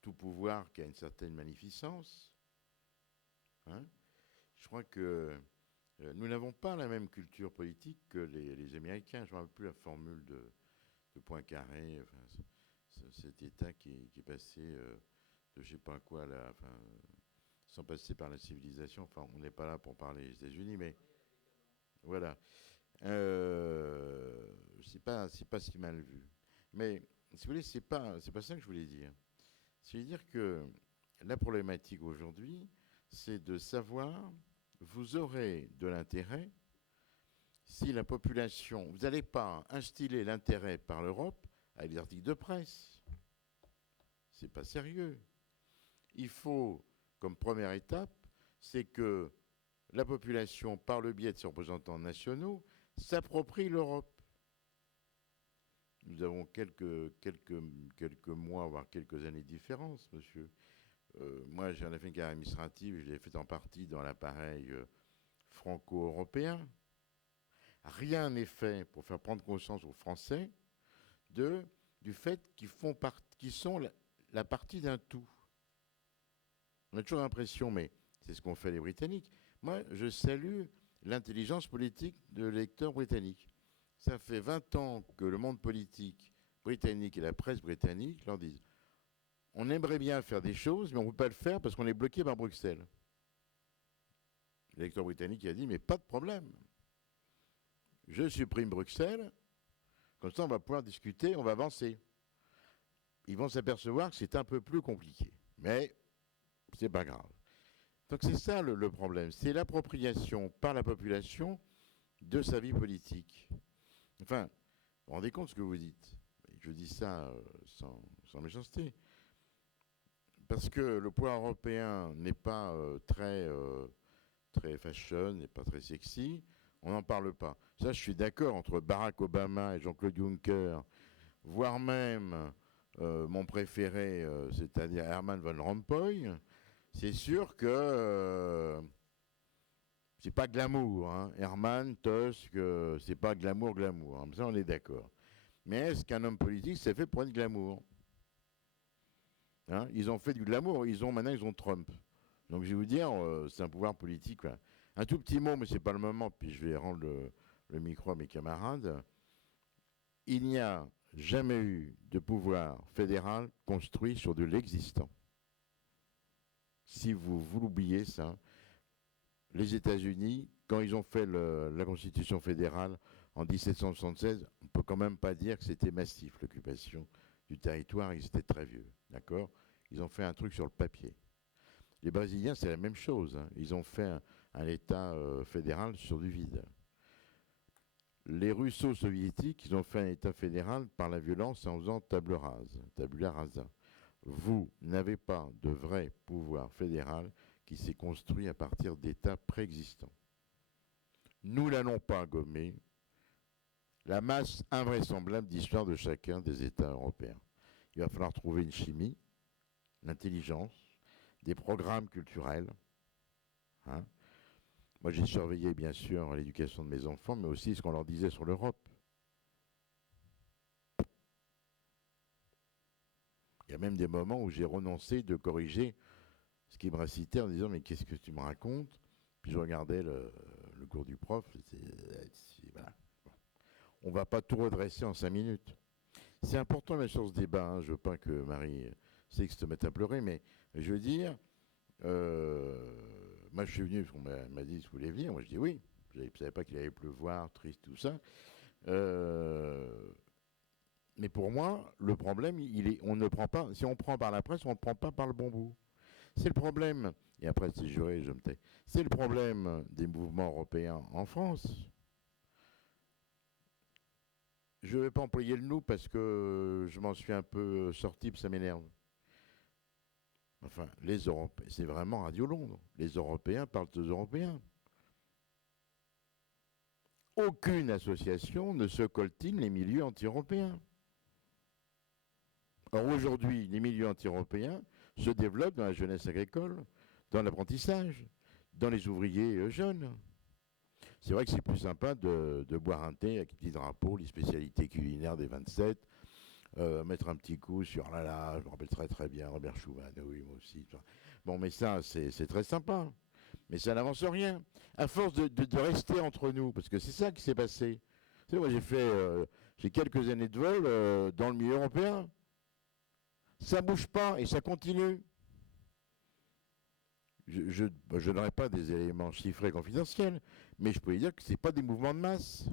Tout pouvoir qui a une certaine magnificence. Hein. Je crois que nous n'avons pas la même culture politique que les Américains. Je ne me rappelle plus la formule de Poincaré, enfin, cet État qui est passé de je ne sais pas quoi, là, enfin, sans passer par la civilisation. Enfin, on n'est pas là pour parler des États-Unis, mais voilà. C'est pas si mal vu. Mais si vous voulez, c'est pas ça que je voulais dire. C'est-à-dire que la problématique aujourd'hui, c'est de savoir, vous aurez de l'intérêt si la population, vous n'allez pas instiller l'intérêt par l'Europe avec des articles de presse. C'est pas sérieux. Il faut, comme première étape, c'est que la population, par le biais de ses représentants nationaux, s'approprie l'Europe. Nous avons quelques mois, voire quelques années de différence, monsieur. Moi, j'en ai fait une carrière administrative, je l'ai faite en partie dans l'appareil franco-européen. Rien n'est fait pour faire prendre conscience aux Français du fait qu'ils sont la partie d'un tout. On a toujours l'impression, mais c'est ce qu'ont fait les Britanniques. Moi, je salue l'intelligence politique de l'électeur britannique. Ça fait 20 ans que le monde politique britannique et la presse britannique leur disent « On aimerait bien faire des choses, mais on ne peut pas le faire parce qu'on est bloqué par Bruxelles. » L'électeur britannique a dit « Mais pas de problème. Je supprime Bruxelles, comme ça on va pouvoir discuter, on va avancer. » Ils vont s'apercevoir que c'est un peu plus compliqué, mais c'est pas grave. Donc c'est ça le problème, c'est l'appropriation par la population de sa vie politique. Enfin, vous vous rendez compte de ce que vous dites. Je dis ça sans méchanceté. Parce que le pouvoir européen n'est pas très fashion, n'est pas très sexy, on n'en parle pas. Ça, je suis d'accord entre Barack Obama et Jean-Claude Juncker, voire même mon préféré, c'est-à-dire Herman Van Rompuy. C'est sûr que c'est pas glamour. Hein. Herman, Tusk, c'est pas glamour. Hein. Ça, on est d'accord. Mais est-ce qu'un homme politique s'est fait pour être glamour? Hein, ils ont fait du glamour. Maintenant, ils ont Trump. Donc, je vais vous dire, c'est un pouvoir politique. Quoi. Un tout petit mot, mais c'est pas le moment, puis je vais rendre le micro à mes camarades. Il n'y a jamais eu de pouvoir fédéral construit sur de l'existant. Si vous l'oubliez, ça, les États-Unis, quand ils ont fait la Constitution fédérale en 1776, on ne peut quand même pas dire que c'était massif, l'occupation du territoire, ils étaient très vieux, d'accord? Ils ont fait un truc sur le papier. Les Brésiliens, c'est la même chose, hein. Ils ont fait un État fédéral sur du vide. Les Russo-soviétiques, ils ont fait un État fédéral par la violence en faisant tabula rasa. Vous n'avez pas de vrai pouvoir fédéral qui s'est construit à partir d'États préexistants. Nous n'allons pas gommer la masse invraisemblable d'histoire de chacun des États européens. Il va falloir trouver une chimie, l'intelligence, des programmes culturels. Hein. Moi, j'ai surveillé, bien sûr, l'éducation de mes enfants, mais aussi ce qu'on leur disait sur l'Europe. Il y a même des moments où j'ai renoncé de corriger ce qui me récitait en disant « Mais qu'est-ce que tu me racontes ?» Puis je regardais le cours du prof. Voilà. On ne va pas tout redresser en 5 minutes. C'est important, bien sûr, ce débat. Hein. Je ne veux pas que Marie Six se mette à pleurer, mais je veux dire, moi je suis venu, parce qu'on m'a dit si vous voulez venir. Moi je dis oui. Je ne savais pas qu'il allait pleuvoir, triste, tout ça. Mais pour moi, le problème, on ne prend pas, si on prend par la presse, on ne prend pas par le bon bout. C'est le problème, et après c'est juré, je me tais, c'est le problème des mouvements européens en France. Je ne vais pas employer le nous parce que je m'en suis un peu sorti, puis ça m'énerve. Enfin, les Européens, c'est vraiment Radio Londres. Les Européens parlent aux Européens. Aucune association ne se coltine les milieux anti-européens. Or aujourd'hui, les milieux anti-européens se développent dans la jeunesse agricole, dans l'apprentissage, dans les ouvriers jeunes. C'est vrai que c'est plus sympa de boire un thé avec un petit drapeau, les spécialités culinaires des 27, mettre un petit coup sur je me rappelle très très bien Robert Schumann, oui, moi aussi. Bon, mais ça, c'est très sympa. Mais ça n'avance rien. À force de rester entre nous, parce que c'est ça qui s'est passé. Tu sais, moi, j'ai quelques années de vol dans le milieu européen. Ça bouge pas et ça continue. Je n'aurai pas des éléments chiffrés confidentiels, mais je peux dire que ce n'est pas des mouvements de masse.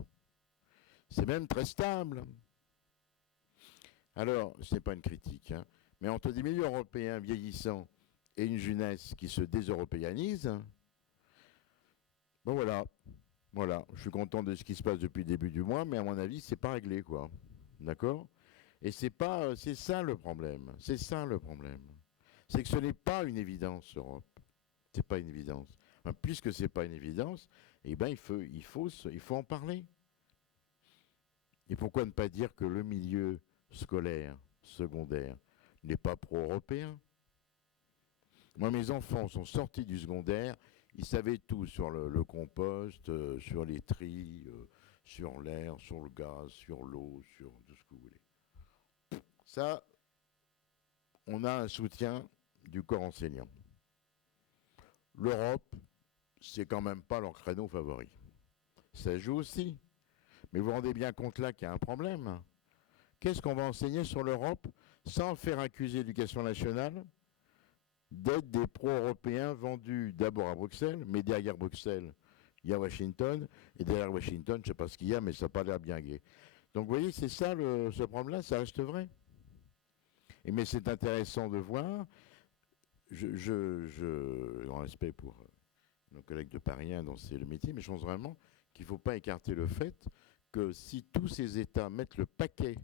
C'est même très stable. Alors, ce n'est pas une critique, hein, mais entre des milieux européens vieillissants et une jeunesse qui se déseuropéanise, bon voilà, je suis content de ce qui se passe depuis le début du mois, mais à mon avis, c'est pas réglé, quoi. D'accord? Et c'est ça le problème. C'est ça le problème. C'est que ce n'est pas une évidence, Europe. C'est pas une évidence. Enfin, puisque c'est pas une évidence, eh ben il faut en parler. Et pourquoi ne pas dire que le milieu scolaire, secondaire, n'est pas pro-européen? Moi, mes enfants sont sortis du secondaire, ils savaient tout sur le compost, sur les tris, sur l'air, sur le gaz, sur l'eau, sur tout ce que vous voulez. Ça, on a un soutien du corps enseignant. L'Europe, c'est quand même pas leur créneau favori. Ça joue aussi. Mais vous vous rendez bien compte là qu'il y a un problème. Qu'est-ce qu'on va enseigner sur l'Europe sans faire accuser l'éducation nationale d'être des pro-européens vendus d'abord à Bruxelles, mais derrière Bruxelles, il y a Washington, et derrière Washington, je ne sais pas ce qu'il y a, mais ça n'a pas l'air bien gai. Donc vous voyez, c'est ça, ce problème-là, ça reste vrai. Mais c'est intéressant de voir, en respect pour nos collègues de Paris 1 dont c'est le métier, mais je pense vraiment qu'il ne faut pas écarter le fait que si tous ces États mettent le paquet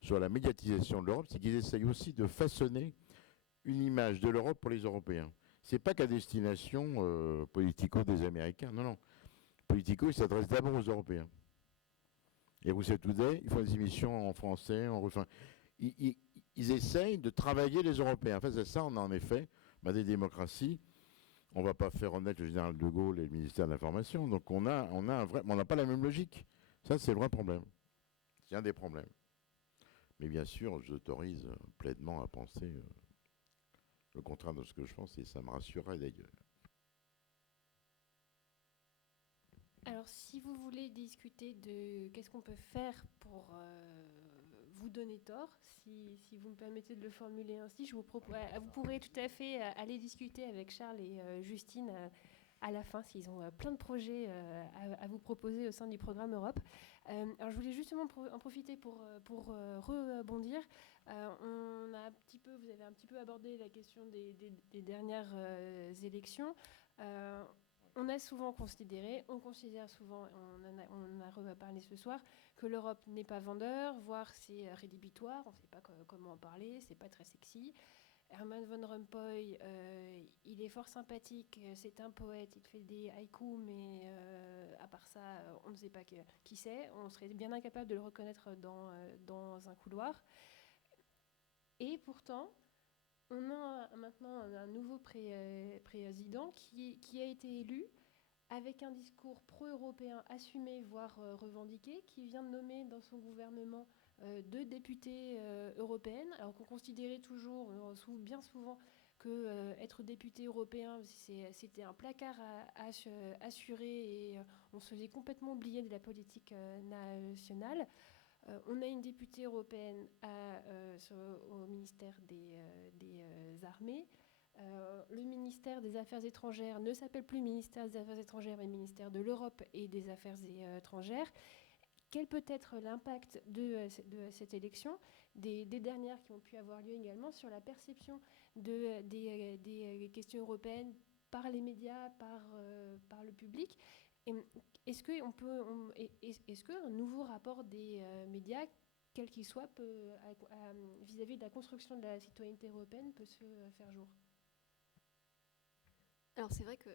sur la médiatisation de l'Europe, c'est qu'ils essayent aussi de façonner une image de l'Europe pour les Européens. Ce n'est pas qu'à destination politico des Américains, non. Politico, il s'adresse d'abord aux Européens. Et Russia Today, ils font des émissions en français, en russe. Ils essayent de travailler les Européens. Face à ça, on a en effet des démocraties. On ne va pas faire honnête le général de Gaulle et le ministère de l'Information. Donc on n'a pas la même logique. Ça, c'est le vrai problème. C'est un des problèmes. Mais bien sûr, j'autorise pleinement à penser le contraire de ce que je pense, et ça me rassurerait d'ailleurs. Alors, si vous voulez discuter de qu'est-ce qu'on peut faire pour vous donner tort, si vous me permettez de le formuler ainsi, vous pourrez tout à fait aller discuter avec Charles et Justine à la fin, s'ils ont plein de projets à vous proposer au sein du programme Europe. Alors, je voulais justement en profiter pour rebondir. Vous avez un petit peu abordé la question des dernières élections. On a souvent considéré, on considère souvent, on en a reparlé ce soir, que l'Europe n'est pas vendeur, voire c'est rédhibitoire, on ne sait pas comment en parler, c'est pas très sexy. Herman Van Rompuy, il est fort sympathique, c'est un poète, il fait des haïkus, mais à part ça, on ne sait pas qui c'est, on serait bien incapable de le reconnaître dans un couloir. Et pourtant, on a maintenant un nouveau président qui a été élu avec un discours pro-européen assumé, voire revendiqué, qui vient de nommer dans son gouvernement 2 députées européennes, alors qu'on considérait toujours, bien souvent, que être député européen, c'était un placard à assurer et on se faisait complètement oublier de la politique nationale. On a une députée européenne au ministère des Armées. Le ministère des Affaires étrangères ne s'appelle plus ministère des Affaires étrangères, mais ministère de l'Europe et des Affaires étrangères. Quel peut être l'impact de cette élection, des dernières qui ont pu avoir lieu également, sur la perception des questions européennes par les médias, par le public? Est-ce qu'un nouveau rapport des médias, quel qu'il soit, vis-à-vis de la construction de la citoyenneté européenne, peut se faire jour? Alors c'est vrai que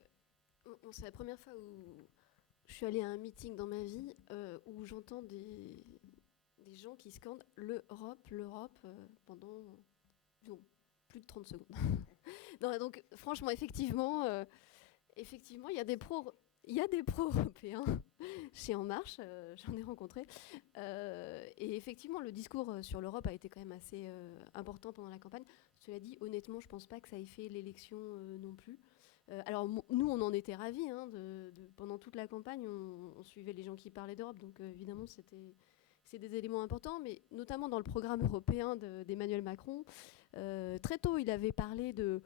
c'est la première fois où je suis allée à un meeting dans ma vie où j'entends des gens qui scandent l'Europe pendant plus de 30 secondes. Non, donc franchement, effectivement, il y a des pros il y a des pro-européens chez En Marche, j'en ai rencontré. Et effectivement, le discours sur l'Europe a été quand même assez important pendant la campagne. Cela dit, honnêtement, je ne pense pas que ça ait fait l'élection non plus. Alors, nous, on en était ravis. Pendant toute la campagne, on suivait les gens qui parlaient d'Europe. Donc, évidemment, c'est des éléments importants. Mais notamment dans le programme européen d'Emmanuel Macron, très tôt, il avait parlé de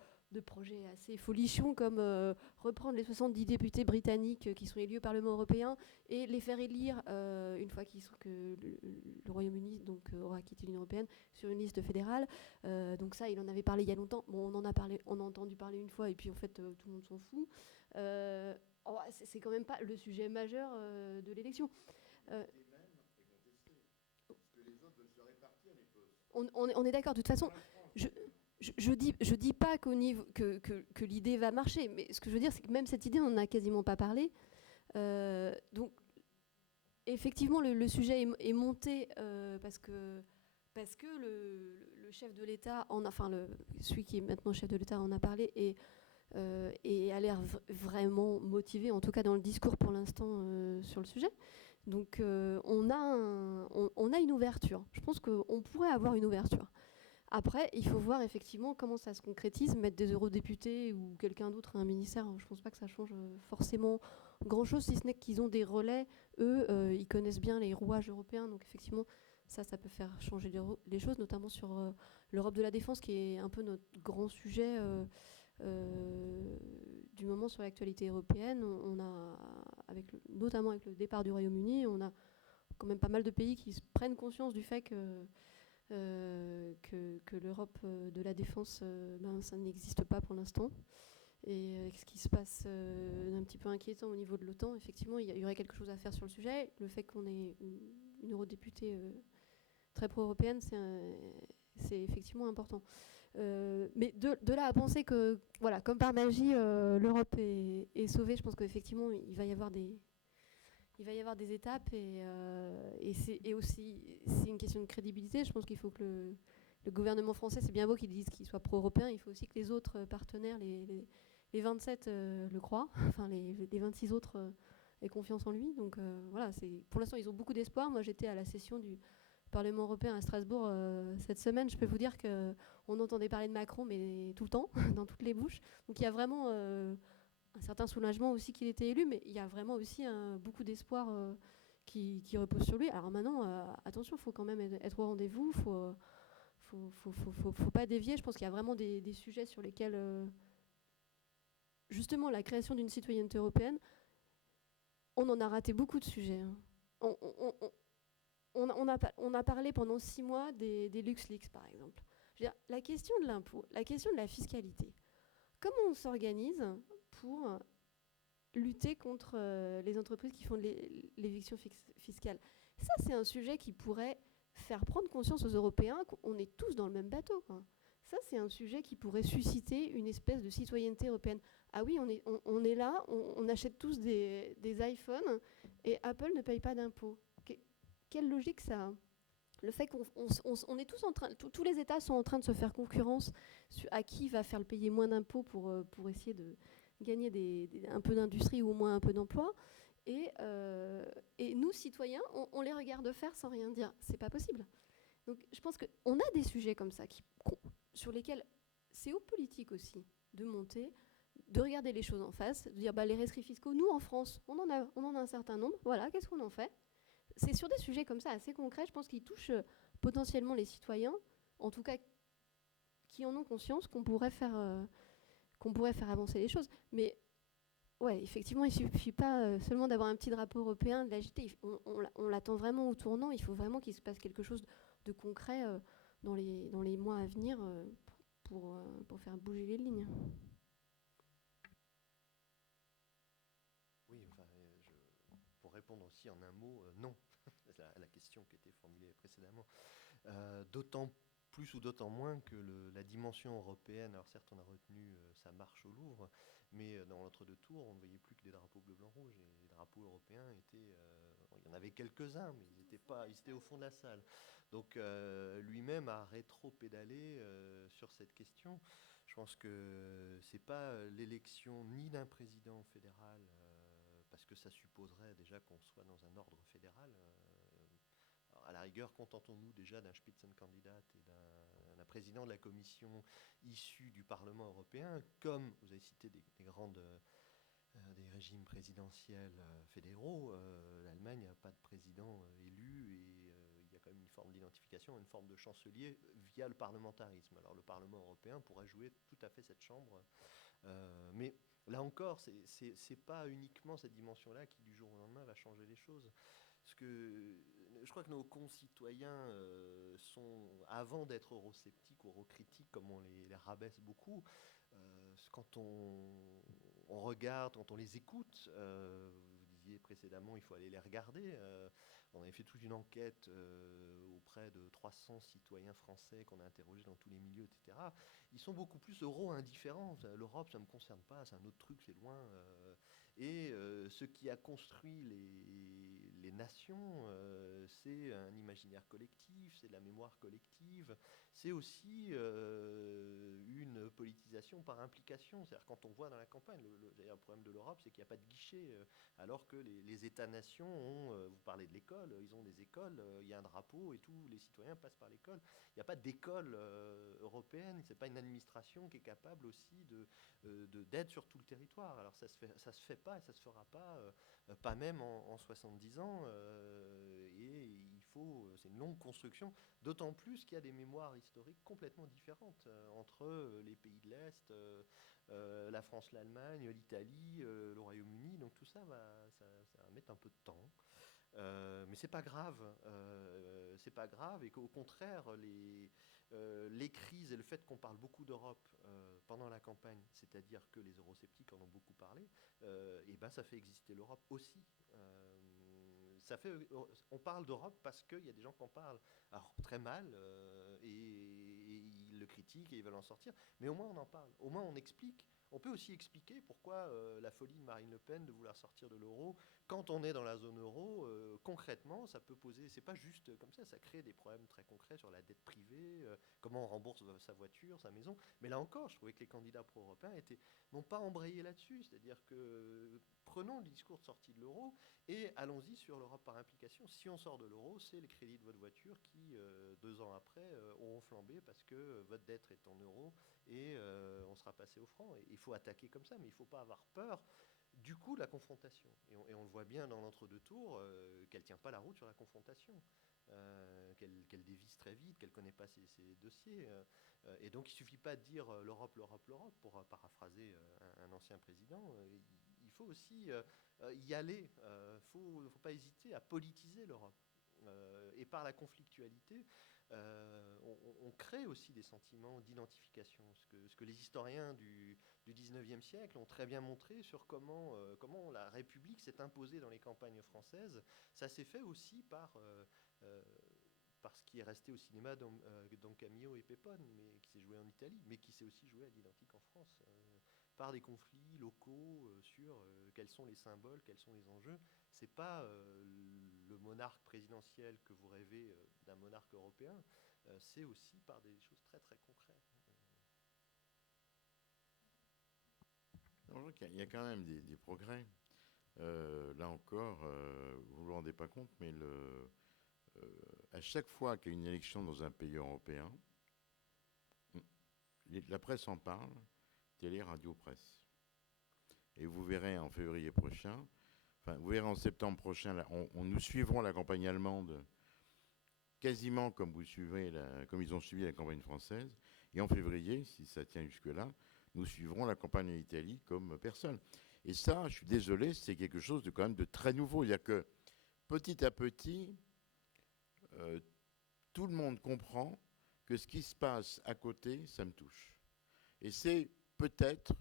projets assez folichons comme reprendre les 70 députés britanniques qui sont élus au Parlement européen et les faire élire une fois que le Royaume-Uni aura quitté l'Union européenne sur une liste fédérale. Donc ça, il en avait parlé il y a longtemps. Bon, on a entendu parler une fois et puis en fait tout le monde s'en fout. C'est quand même pas le sujet majeur de l'élection. On est d'accord. De toute façon, je dis pas que l'idée va marcher, mais ce que je veux dire, c'est que même cette idée, on n'en a quasiment pas parlé. Donc, effectivement, le sujet est monté parce que le chef de l'État, celui qui est maintenant chef de l'État en a parlé et a l'air vraiment motivé, en tout cas dans le discours pour l'instant sur le sujet. Donc, on a une ouverture. Je pense qu'on pourrait avoir une ouverture. Après, il faut voir effectivement comment ça se concrétise. Mettre des eurodéputés ou quelqu'un d'autre à un ministère, je ne pense pas que ça change forcément grand-chose, si ce n'est qu'ils ont des relais. Eux, ils connaissent bien les rouages européens. Donc effectivement, ça peut faire changer les choses, notamment sur l'Europe de la défense, qui est un peu notre grand sujet du moment sur l'actualité européenne. Notamment avec le départ du Royaume-Uni, on a quand même pas mal de pays qui prennent conscience du fait que l'Europe de la défense, ça n'existe pas pour l'instant. Et ce qui se passe d'un petit peu inquiétant au niveau de l'OTAN, effectivement, il y aurait quelque chose à faire sur le sujet. Le fait qu'on ait une eurodéputée très pro-européenne, c'est effectivement important. Mais de là à penser que, voilà, comme par magie, l'Europe est sauvée, je pense qu'effectivement, il va y avoir des étapes et aussi c'est une question de crédibilité. Je pense qu'il faut que le gouvernement français, c'est bien beau qu'il dise qu'il soit pro-européen, il faut aussi que les autres partenaires, les 27 le croient, enfin les 26 autres aient confiance en lui. Donc voilà, pour l'instant ils ont beaucoup d'espoir. Moi j'étais à la session du Parlement européen à Strasbourg cette semaine. Je peux vous dire qu'on entendait parler de Macron mais tout le temps, dans toutes les bouches. Donc il y a vraiment un certain soulagement aussi qu'il était élu, mais il y a vraiment aussi beaucoup d'espoir qui repose sur lui. Alors maintenant, attention, il faut quand même être au rendez-vous, faut pas dévier. Je pense qu'il y a vraiment des sujets sur lesquels, justement, la création d'une citoyenneté européenne, on en a raté beaucoup de sujets. On a parlé pendant 6 mois des LuxLeaks, par exemple. Je veux dire, la question de l'impôt, la question de la fiscalité, comment on s'organise pour lutter contre les entreprises qui font de l'éviction fiscale. Ça, c'est un sujet qui pourrait faire prendre conscience aux Européens qu'on est tous dans le même bateau, quoi. Ça, c'est un sujet qui pourrait susciter une espèce de citoyenneté européenne. Ah oui, on est là, on achète tous des iPhones et Apple ne paye pas d'impôts. Quelle logique ça a ? Le fait qu'on est tous en train, tous les États sont en train de se faire concurrence à qui va faire le payer moins d'impôts pour essayer de gagner un peu d'industrie ou au moins un peu d'emploi. Et nous, citoyens, on les regarde faire sans rien dire. C'est pas possible. Donc je pense qu'on a des sujets comme ça sur lesquels c'est aux politiques aussi de monter, de regarder les choses en face, de dire les rescrits fiscaux, nous en France, on en a un certain nombre. Voilà, qu'est-ce qu'on en fait ? C'est sur des sujets comme ça assez concrets, je pense, qu'ils touchent potentiellement les citoyens, en tout cas qui en ont conscience qu'on pourrait faire avancer les choses. Mais ouais, effectivement, il ne suffit pas seulement d'avoir un petit drapeau européen, de l'agiter. On l'attend vraiment au tournant. Il faut vraiment qu'il se passe quelque chose de concret dans les mois à venir pour faire bouger les lignes. Oui, pour répondre aussi en un mot, non, à la question qui était formulée précédemment. D'autant plus ou d'autant moins que la dimension européenne, alors certes on a retenu sa marche au Louvre, mais dans l'entre-deux tours, on ne voyait plus que des drapeaux bleu, blanc, rouge, et les drapeaux européens étaient, il y en avait quelques-uns, mais ils étaient au fond de la salle. Donc lui-même a rétro-pédalé sur cette question. Je pense que c'est pas l'élection ni d'un président fédéral parce que ça supposerait déjà qu'on soit dans un ordre fédéral. Alors, à la rigueur, contentons-nous déjà d'un Spitzenkandidat et d'un président de la Commission issu du Parlement européen, comme vous avez cité des régimes présidentiels fédéraux. L'Allemagne n'a pas de président élu et il y a quand même une forme d'identification, une forme de chancelier via le parlementarisme. Alors le Parlement européen pourrait jouer tout à fait cette chambre, mais là encore, c'est pas uniquement cette dimension-là qui du jour au lendemain va changer les choses. Parce que je crois que nos concitoyens sont, avant d'être eurosceptiques ou eurocritiques, comme on les rabaisse beaucoup, quand on regarde, quand on les écoute, vous disiez précédemment, il faut aller les regarder. On avait fait toute une enquête auprès de 300 citoyens français qu'on a interrogés dans tous les milieux, etc. Ils sont beaucoup plus euro-indifférents. L'Europe, ça ne me concerne pas, c'est un autre truc, c'est loin. Et ce qui a construit les nations, c'est un imaginaire collectif, c'est de la mémoire collective, c'est aussi une politisation par implication. C'est-à-dire quand on voit dans la campagne, le problème de l'Europe, c'est qu'il n'y a pas de guichet, alors que les États-nations ont, vous parlez de l'école, ils ont des écoles, il y a un drapeau et tous les citoyens passent par l'école. Il n'y a pas d'école européenne, c'est pas une administration qui est capable aussi d'aide sur tout le territoire. Alors ça se fait pas et ça se fera pas même en 70 ans. Et c'est une longue construction, d'autant plus qu'il y a des mémoires historiques complètement différentes entre les pays de l'Est, la France, l'Allemagne, l'Italie, le Royaume-Uni. Donc tout ça va mettre un peu de temps. Mais c'est pas grave, et qu'au contraire, les crises et le fait qu'on parle beaucoup d'Europe pendant la campagne, c'est-à-dire que les eurosceptiques en ont beaucoup parlé, et ben ça fait exister l'Europe aussi. On parle d'Europe parce qu'il y a des gens qui en parlent, alors très mal, et ils le critiquent et ils veulent en sortir, mais au moins on en parle, au moins on explique. On peut aussi expliquer pourquoi la folie de Marine Le Pen de vouloir sortir de l'euro. Quand on est dans la zone euro, concrètement, ça peut poser, c'est pas juste comme ça crée des problèmes très concrets sur la dette privée, comment on rembourse sa voiture, sa maison. Mais là encore, je trouvais que les candidats pro-européens n'ont pas embrayé là-dessus. C'est-à-dire que prenons le discours de sortie de l'euro et allons-y sur l'Europe par implication. Si on sort de l'euro, c'est les crédits de votre voiture qui, 2 ans après, auront flambé parce que votre dette est en euros et on sera passé au franc. Et il faut attaquer comme ça, mais il ne faut pas avoir peur du coup de la confrontation. Et on le voit bien dans l'entre-deux tours, qu'elle ne tient pas la route sur la confrontation. Qu'elle dévisse très vite, qu'elle ne connaît pas ses dossiers. Et donc il ne suffit pas de dire l'Europe, l'Europe, l'Europe, pour paraphraser un ancien président. Il faut aussi y aller. Il ne faut pas hésiter à politiser l'Europe. Et par la conflictualité, on crée aussi des sentiments d'identification. Ce que les historiens du 19e siècle ont très bien montré sur comment la République s'est imposée dans les campagnes françaises. Ça s'est fait aussi par ce qui est resté au cinéma dans Camillo et Pepone, mais qui s'est joué en Italie, mais qui s'est aussi joué à l'identique en France, par des conflits locaux sur quels sont les symboles, quels sont les enjeux. C'est pas le monarque présidentiel que vous rêvez d'un monarque européen, c'est aussi par des choses très très concrètes. Il y a quand même des progrès. Là encore, vous ne vous rendez pas compte, mais à chaque fois qu'il y a une élection dans un pays européen, la presse en parle, télé, radio, presse. Et vous verrez en février prochain, vous verrez en septembre prochain, nous suivrons la campagne allemande quasiment comme ils ont suivi la campagne française. Et en février, si ça tient jusque-là, nous suivrons la campagne en Italie comme personne. Et ça, je suis désolé, c'est quelque chose de quand même de très nouveau. Il-à-dire que petit à petit, tout le monde comprend que ce qui se passe à côté, ça me touche. Et c'est peut-être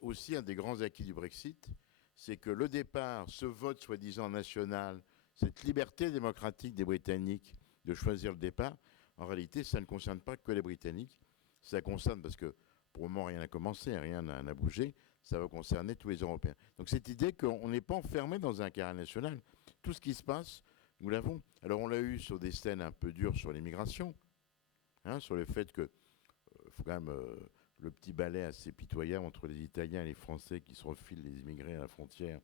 aussi un des grands acquis du Brexit, c'est que le départ, ce vote soi-disant national, cette liberté démocratique des Britanniques de choisir le départ, en réalité, ça ne concerne pas que les Britanniques. Ça concerne, parce que pour le moment, rien n'a commencé, rien n'a bougé, ça va concerner tous les Européens. Donc cette idée qu'on n'est pas enfermé dans un carré national, tout ce qui se passe, nous l'avons. Alors on l'a eu sur des scènes un peu dures sur l'immigration, sur le fait que faut quand même le petit balai assez pitoyable entre les Italiens et les Français qui se refilent les immigrés à la frontière.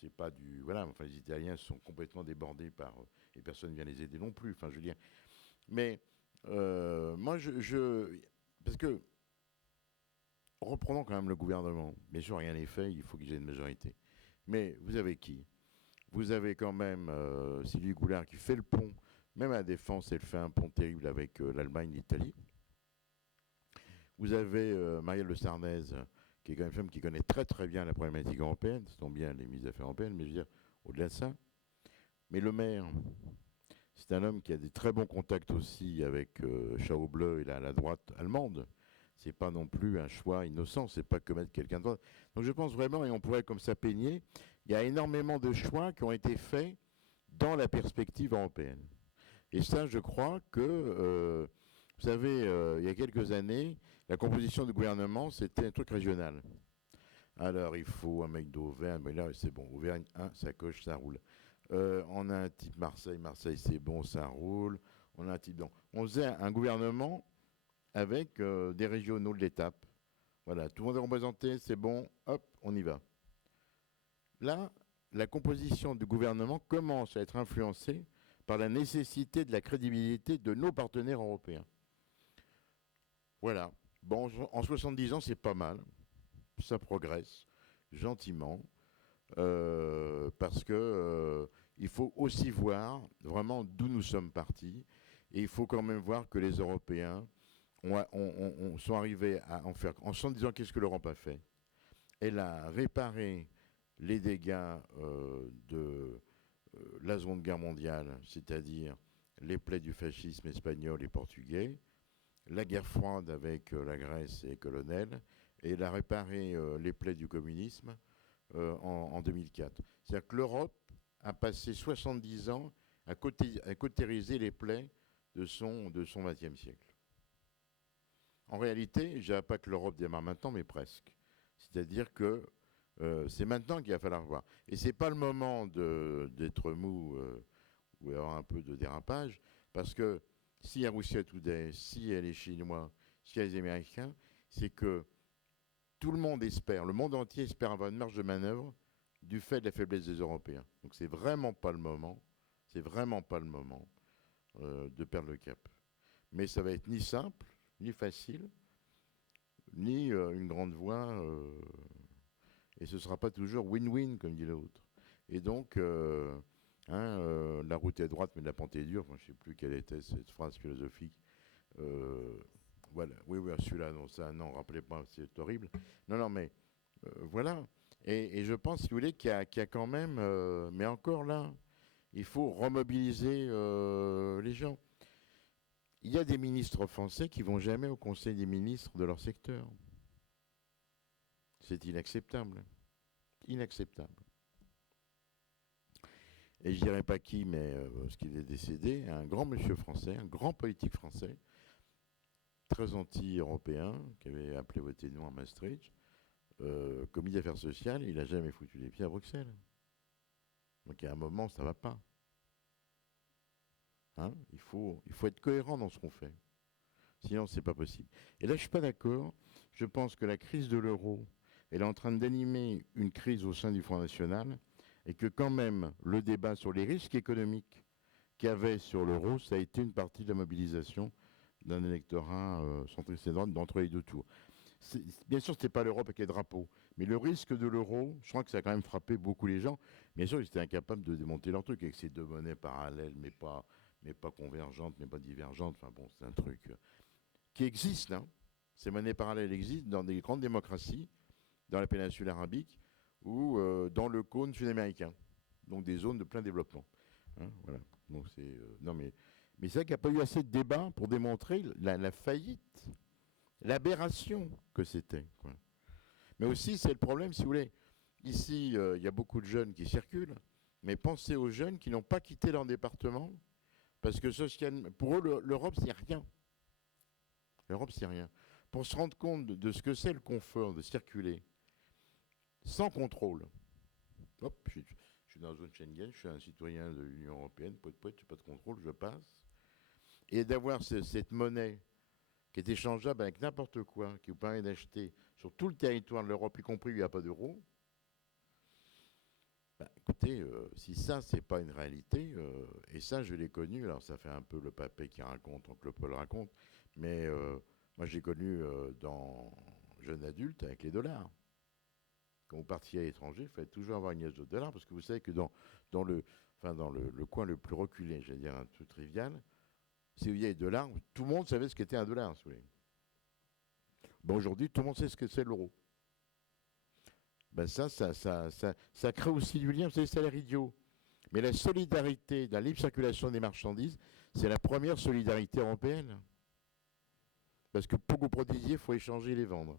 C'est pas du... Voilà, enfin, les Italiens sont complètement débordés par... et personne ne vient les aider non plus, enfin, je veux dire. Mais moi, parce que, reprenons quand même le gouvernement. Bien sûr, rien n'est fait, il faut qu'ils aient une majorité. Mais vous avez qui? Vous avez quand même Sylvie Goulard qui fait le pont, même à la Défense, elle fait un pont terrible avec l'Allemagne, l'Italie. Vous avez Marielle de Sarnez, qui est quand même une femme qui connaît très très bien la problématique européenne, ce sont bien les ministres des Affaires européennes, mais je veux dire, au-delà de ça. Mais le maire, c'est un homme qui a des très bons contacts aussi avec Chao Bleu et la droite allemande. C'est pas non plus un choix innocent, c'est pas que mettre quelqu'un d'autre. Donc je pense vraiment, et on pourrait comme ça peigner, il y a énormément de choix qui ont été faits dans la perspective européenne. Et ça, je crois que, vous savez, il y a quelques années, la composition du gouvernement, c'était un truc régional. Alors, il faut un mec d'Auvergne, mais là, c'est bon. Auvergne, ça coche, ça roule. On a un type Marseille, Marseille, c'est bon, ça roule. On a un type... Donc, on faisait un gouvernement avec des régionaux de l'étape. Voilà, tout le monde est représenté, c'est bon, hop, on y va. Là, la composition du gouvernement commence à être influencée par la nécessité de la crédibilité de nos partenaires européens. Voilà. Bon, en 70 ans, c'est pas mal. Ça progresse gentiment. Parce que il faut aussi voir vraiment d'où nous sommes partis. Et il faut quand même voir que les Européens sont arrivés à en faire... En 70 ans, qu'est-ce que l'Europe a fait? Elle a réparé les dégâts de la Seconde Guerre mondiale, c'est-à-dire les plaies du fascisme espagnol et portugais, la guerre froide avec la Grèce et les colonels, et elle a réparé les plaies du communisme en 2004. C'est-à-dire que l'Europe a passé 70 ans à cautériser les plaies de son XXe siècle. En réalité, je ne dirais pas que l'Europe démarre maintenant, mais presque. C'est-à-dire que c'est maintenant qu'il va falloir voir. Et ce n'est pas le moment d'être mou ou d'avoir un peu de dérapage, parce que s'il y a Russia Today, s'il y a les Chinois, s'il y a les Américains, c'est que tout le monde espère, le monde entier espère avoir une marge de manœuvre du fait de la faiblesse des Européens. Donc c'est vraiment pas le moment, de perdre le cap. Mais ça va être ni simple, ni facile, ni une grande voie, et ce ne sera pas toujours win-win, comme dit l'autre. Et donc, la route est droite, mais la pente est dure. Enfin, je ne sais plus quelle était cette phrase philosophique. Voilà. Oui, celui-là, non, ça, non, rappelez pas, c'est horrible. Non, mais voilà. Et je pense, si vous voulez, qu'il y a quand même... mais encore là, il faut remobiliser les gens. Il y a des ministres français qui ne vont jamais au Conseil des ministres de leur secteur. C'est inacceptable. Inacceptable. Et je ne dirais pas qui, mais parce qu'il est décédé, un grand monsieur français, un grand politique français, très anti-européen, qui avait appelé voter non à Maastricht, commis d'affaires sociales, il n'a jamais foutu les pieds à Bruxelles. Donc il y a un moment, ça ne va pas. Hein, il faut être cohérent dans ce qu'on fait. Sinon, ce n'est pas possible. Et là, je ne suis pas d'accord. Je pense que la crise de l'euro, elle est en train d'animer une crise au sein du Front National, et que quand même, le débat sur les risques économiques qu'il y avait sur l'euro, ça a été une partie de la mobilisation d'un électorat centriste et droite d'entre les deux tours. Bien sûr, ce n'était pas l'Europe avec les drapeaux, mais le risque de l'euro, je crois que ça a quand même frappé beaucoup les gens. Bien sûr, ils étaient incapables de démonter leur truc avec ces deux monnaies parallèles, mais pas convergentes, mais pas divergentes. Enfin bon, c'est un truc qui existe. Hein. Ces monnaies parallèles existent dans des grandes démocraties, dans la péninsule arabique ou dans le cône sud-américain, donc des zones de plein développement. Hein, voilà. Donc c'est non mais c'est vrai qu'il n'y a pas eu assez de débats pour démontrer la faillite, l'aberration que c'était. Quoi. Mais aussi, c'est le problème, si vous voulez. Ici, il y a beaucoup de jeunes qui circulent, mais pensez aux jeunes qui n'ont pas quitté leur département, parce que pour eux, l'Europe, c'est rien. L'Europe, c'est rien. Pour se rendre compte de ce que c'est le confort de circuler sans contrôle. Hop, je suis dans la zone Schengen, je suis un citoyen de l'Union européenne, je n'ai pas de contrôle, je passe. Et d'avoir cette monnaie qui est échangeable avec n'importe quoi, qui vous permet d'acheter sur tout le territoire de l'Europe, y compris où il n'y a pas d'euro, écoutez, si ça, c'est pas une réalité, et ça, je l'ai connu, alors ça fait un peu le papé qui raconte, oncle Paul raconte, mais moi, j'ai connu dans jeune adulte avec les dollars. Quand vous partiez à l'étranger, il fallait toujours avoir une liasse de dollars, parce que vous savez que dans le coin le plus reculé, j'allais dire un truc trivial, si vous y avait des dollars, tout le monde savait ce qu'était un dollar, si vous voulez. Bon, aujourd'hui, tout le monde sait ce que c'est l'euro. Ben ça crée aussi du lien, vous savez, ça a l'air idiot. Mais la solidarité dans la libre circulation des marchandises, c'est la première solidarité européenne. Parce que pour que vous produisiez, il faut échanger et les vendre.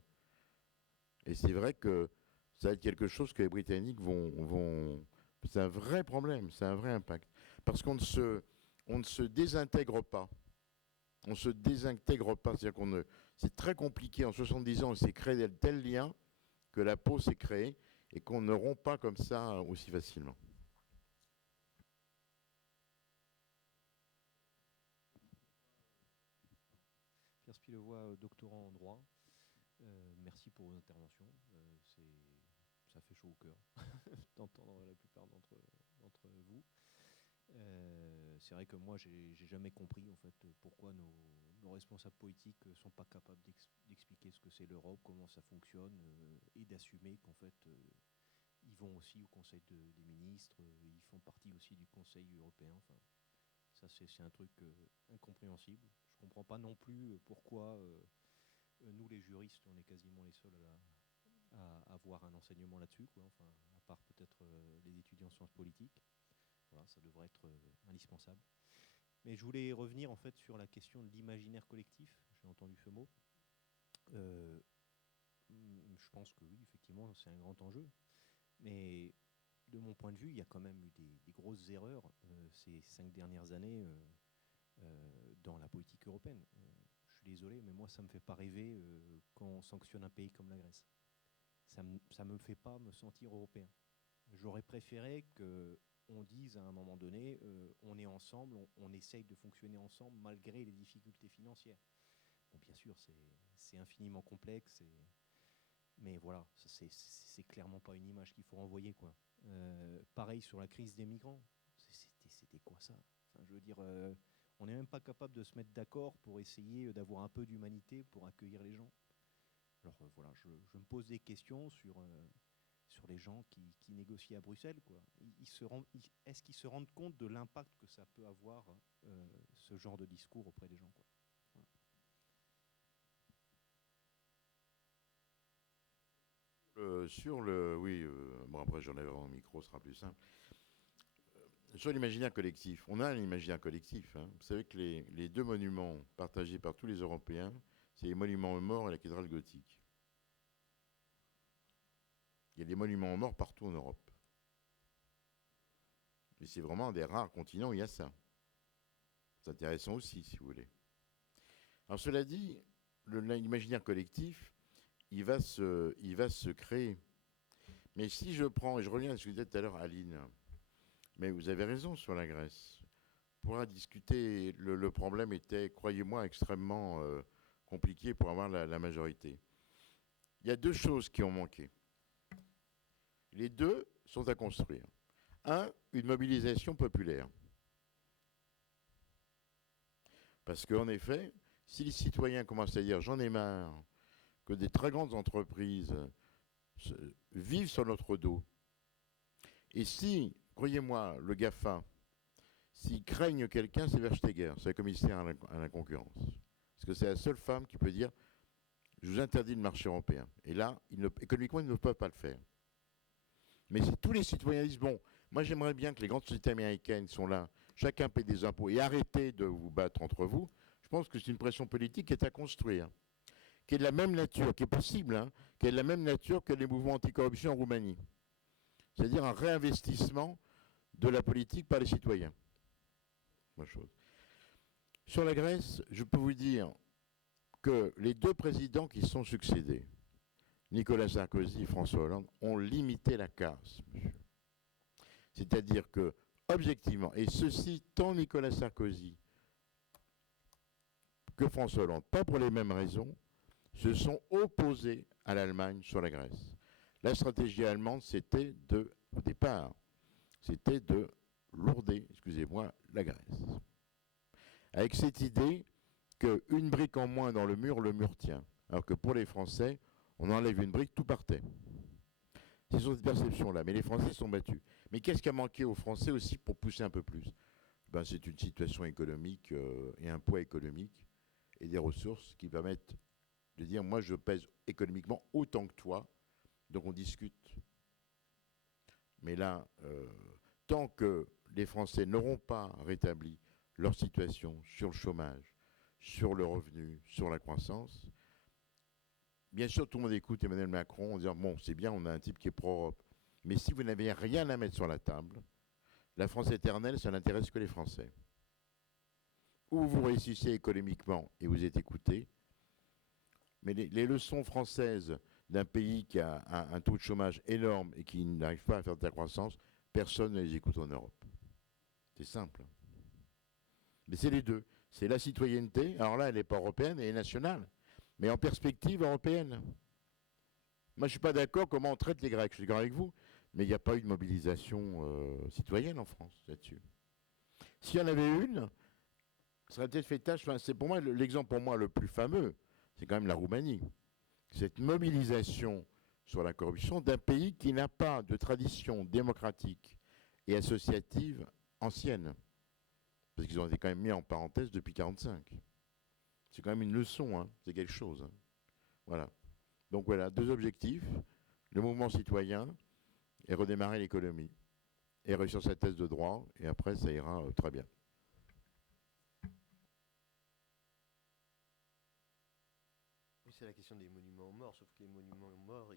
Et c'est vrai que ça va être quelque chose que les Britanniques vont... C'est un vrai problème, c'est un vrai impact. Parce qu'on ne se désintègre pas. On ne se désintègre pas. C'est-à-dire c'est très compliqué. En 70 ans, on s'est créé de tels liens que la peau s'est créée et qu'on ne rompt pas comme ça aussi facilement. Pierre Spilevoix, doctorant en droit. Merci pour vos interventions. Ça fait chaud au cœur d'entendre la plupart d'entre vous. C'est vrai que moi, j'ai jamais compris en fait pourquoi nos responsables politiques ne sont pas capables d'expliquer ce que c'est l'Europe, comment ça fonctionne, et d'assumer qu'en fait, ils vont aussi au Conseil des ministres, ils font partie aussi du Conseil européen. Enfin, ça, c'est un truc incompréhensible. Je ne comprends pas non plus pourquoi nous, les juristes, on est quasiment les seuls à avoir un enseignement là-dessus, quoi. Enfin, à part peut-être les étudiants en sciences politiques. Voilà, ça devrait être indispensable. Mais je voulais revenir en fait sur la question de l'imaginaire collectif. J'ai entendu ce mot. Je pense que oui, effectivement, c'est un grand enjeu. Mais de mon point de vue, il y a quand même eu des grosses erreurs ces 5 dernières années dans la politique européenne. Je suis désolé, mais moi, ça ne me fait pas rêver quand on sanctionne un pays comme la Grèce. Ça ne me fait pas me sentir européen. J'aurais préféré qu'on dise à un moment donné, on est ensemble, on essaye de fonctionner ensemble malgré les difficultés financières. Bon, bien sûr, c'est infiniment complexe, mais voilà, c'est clairement pas une image qu'il faut renvoyer, quoi. Pareil sur la crise des migrants, c'était quoi ça? Enfin, je veux dire, on n'est même pas capable de se mettre d'accord pour essayer d'avoir un peu d'humanité pour accueillir les gens. Alors voilà, je me pose des questions sur les gens qui négocient à Bruxelles, quoi. Est-ce qu'ils se rendent compte de l'impact que ça peut avoir, ce genre de discours auprès des gens, quoi. Voilà. Bon après j'en avais un micro, ce sera plus simple. Sur l'imaginaire collectif, on a un imaginaire collectif. Hein. Vous savez que les 2 monuments partagés par tous les Européens, c'est les monuments aux morts et la cathédrale gothique. Il y a des monuments aux morts partout en Europe. Et c'est vraiment un des rares continents où il y a ça. C'est intéressant aussi, si vous voulez. Alors cela dit, l'imaginaire collectif, il va se créer. Mais si je prends, et je reviens à ce que vous disiez tout à l'heure, Aline, mais vous avez raison sur la Grèce. On pourra discuter, le problème était, croyez-moi, extrêmement compliqué pour avoir la majorité. Il y a 2 choses qui ont manqué. Les 2 sont à construire. 1, une mobilisation populaire. Parce qu'en effet, si les citoyens commencent à dire « j'en ai marre », que des très grandes entreprises vivent sur notre dos, et si, croyez-moi, le GAFA, s'ils craignent quelqu'un, c'est Versteger, c'est la commissaire à la concurrence. Parce que c'est la seule femme qui peut dire « je vous interdis le marché européen ». Et là, économiquement, ils ne peuvent pas le faire. Mais si tous les citoyens disent « bon, moi j'aimerais bien que les grandes sociétés américaines sont là, chacun paie des impôts et arrêtez de vous battre entre vous », je pense que c'est une pression politique qui est à construire, qui est de la même nature, qui est possible, hein, qui est de la même nature que les mouvements anticorruption en Roumanie. C'est-à-dire un réinvestissement de la politique par les citoyens. Bonne chose. Sur la Grèce, je peux vous dire que les 2 présidents qui sont succédés, Nicolas Sarkozy et François Hollande, ont limité la casse, monsieur. C'est-à-dire que, objectivement, et ceci, tant Nicolas Sarkozy que François Hollande, pas pour les mêmes raisons, se sont opposés à l'Allemagne sur la Grèce. La stratégie allemande, au départ, c'était de lourder, excusez-moi, la Grèce. Avec cette idée qu'une brique en moins dans le mur tient. Alors que pour les Français, on enlève une brique, tout partait. C'est sur cette perception-là. Mais les Français sont battus. Mais qu'est-ce qui a manqué aux Français aussi pour pousser un peu plus? C'est une situation économique et un poids économique et des ressources qui permettent de dire, moi je pèse économiquement autant que toi, donc on discute. Mais là, tant que les Français n'auront pas rétabli leur situation sur le chômage, sur le revenu, sur la croissance, bien sûr tout le monde écoute Emmanuel Macron en disant, bon c'est bien, on a un type qui est pro-Europe, mais si vous n'avez rien à mettre sur la table, la France éternelle, ça n'intéresse que les Français. Ou vous réussissez économiquement et vous êtes écoutés, mais les leçons françaises d'un pays qui a un taux de chômage énorme et qui n'arrive pas à faire de la croissance, personne ne les écoute en Europe. C'est simple. Mais c'est les deux. C'est la citoyenneté, alors là elle n'est pas européenne, elle est nationale, mais en perspective européenne. Moi je ne suis pas d'accord comment on traite les Grecs, je suis d'accord avec vous, mais il n'y a pas eu de mobilisation citoyenne en France là-dessus. S'il y en avait une, ça serait peut-être fait tâche, c'est pour moi l'exemple pour moi le plus fameux, c'est quand même la Roumanie. Cette mobilisation sur la corruption d'un pays qui n'a pas de tradition démocratique et associative ancienne. Parce qu'ils ont été quand même mis en parenthèse depuis 1945. C'est quand même une leçon, hein, c'est quelque chose. Hein. Voilà. Donc voilà, deux objectifs, le mouvement citoyen et redémarrer l'économie. Et réussir sa thèse de droit, et après ça ira très bien. C'est la question des monuments aux morts, sauf que les monuments aux morts,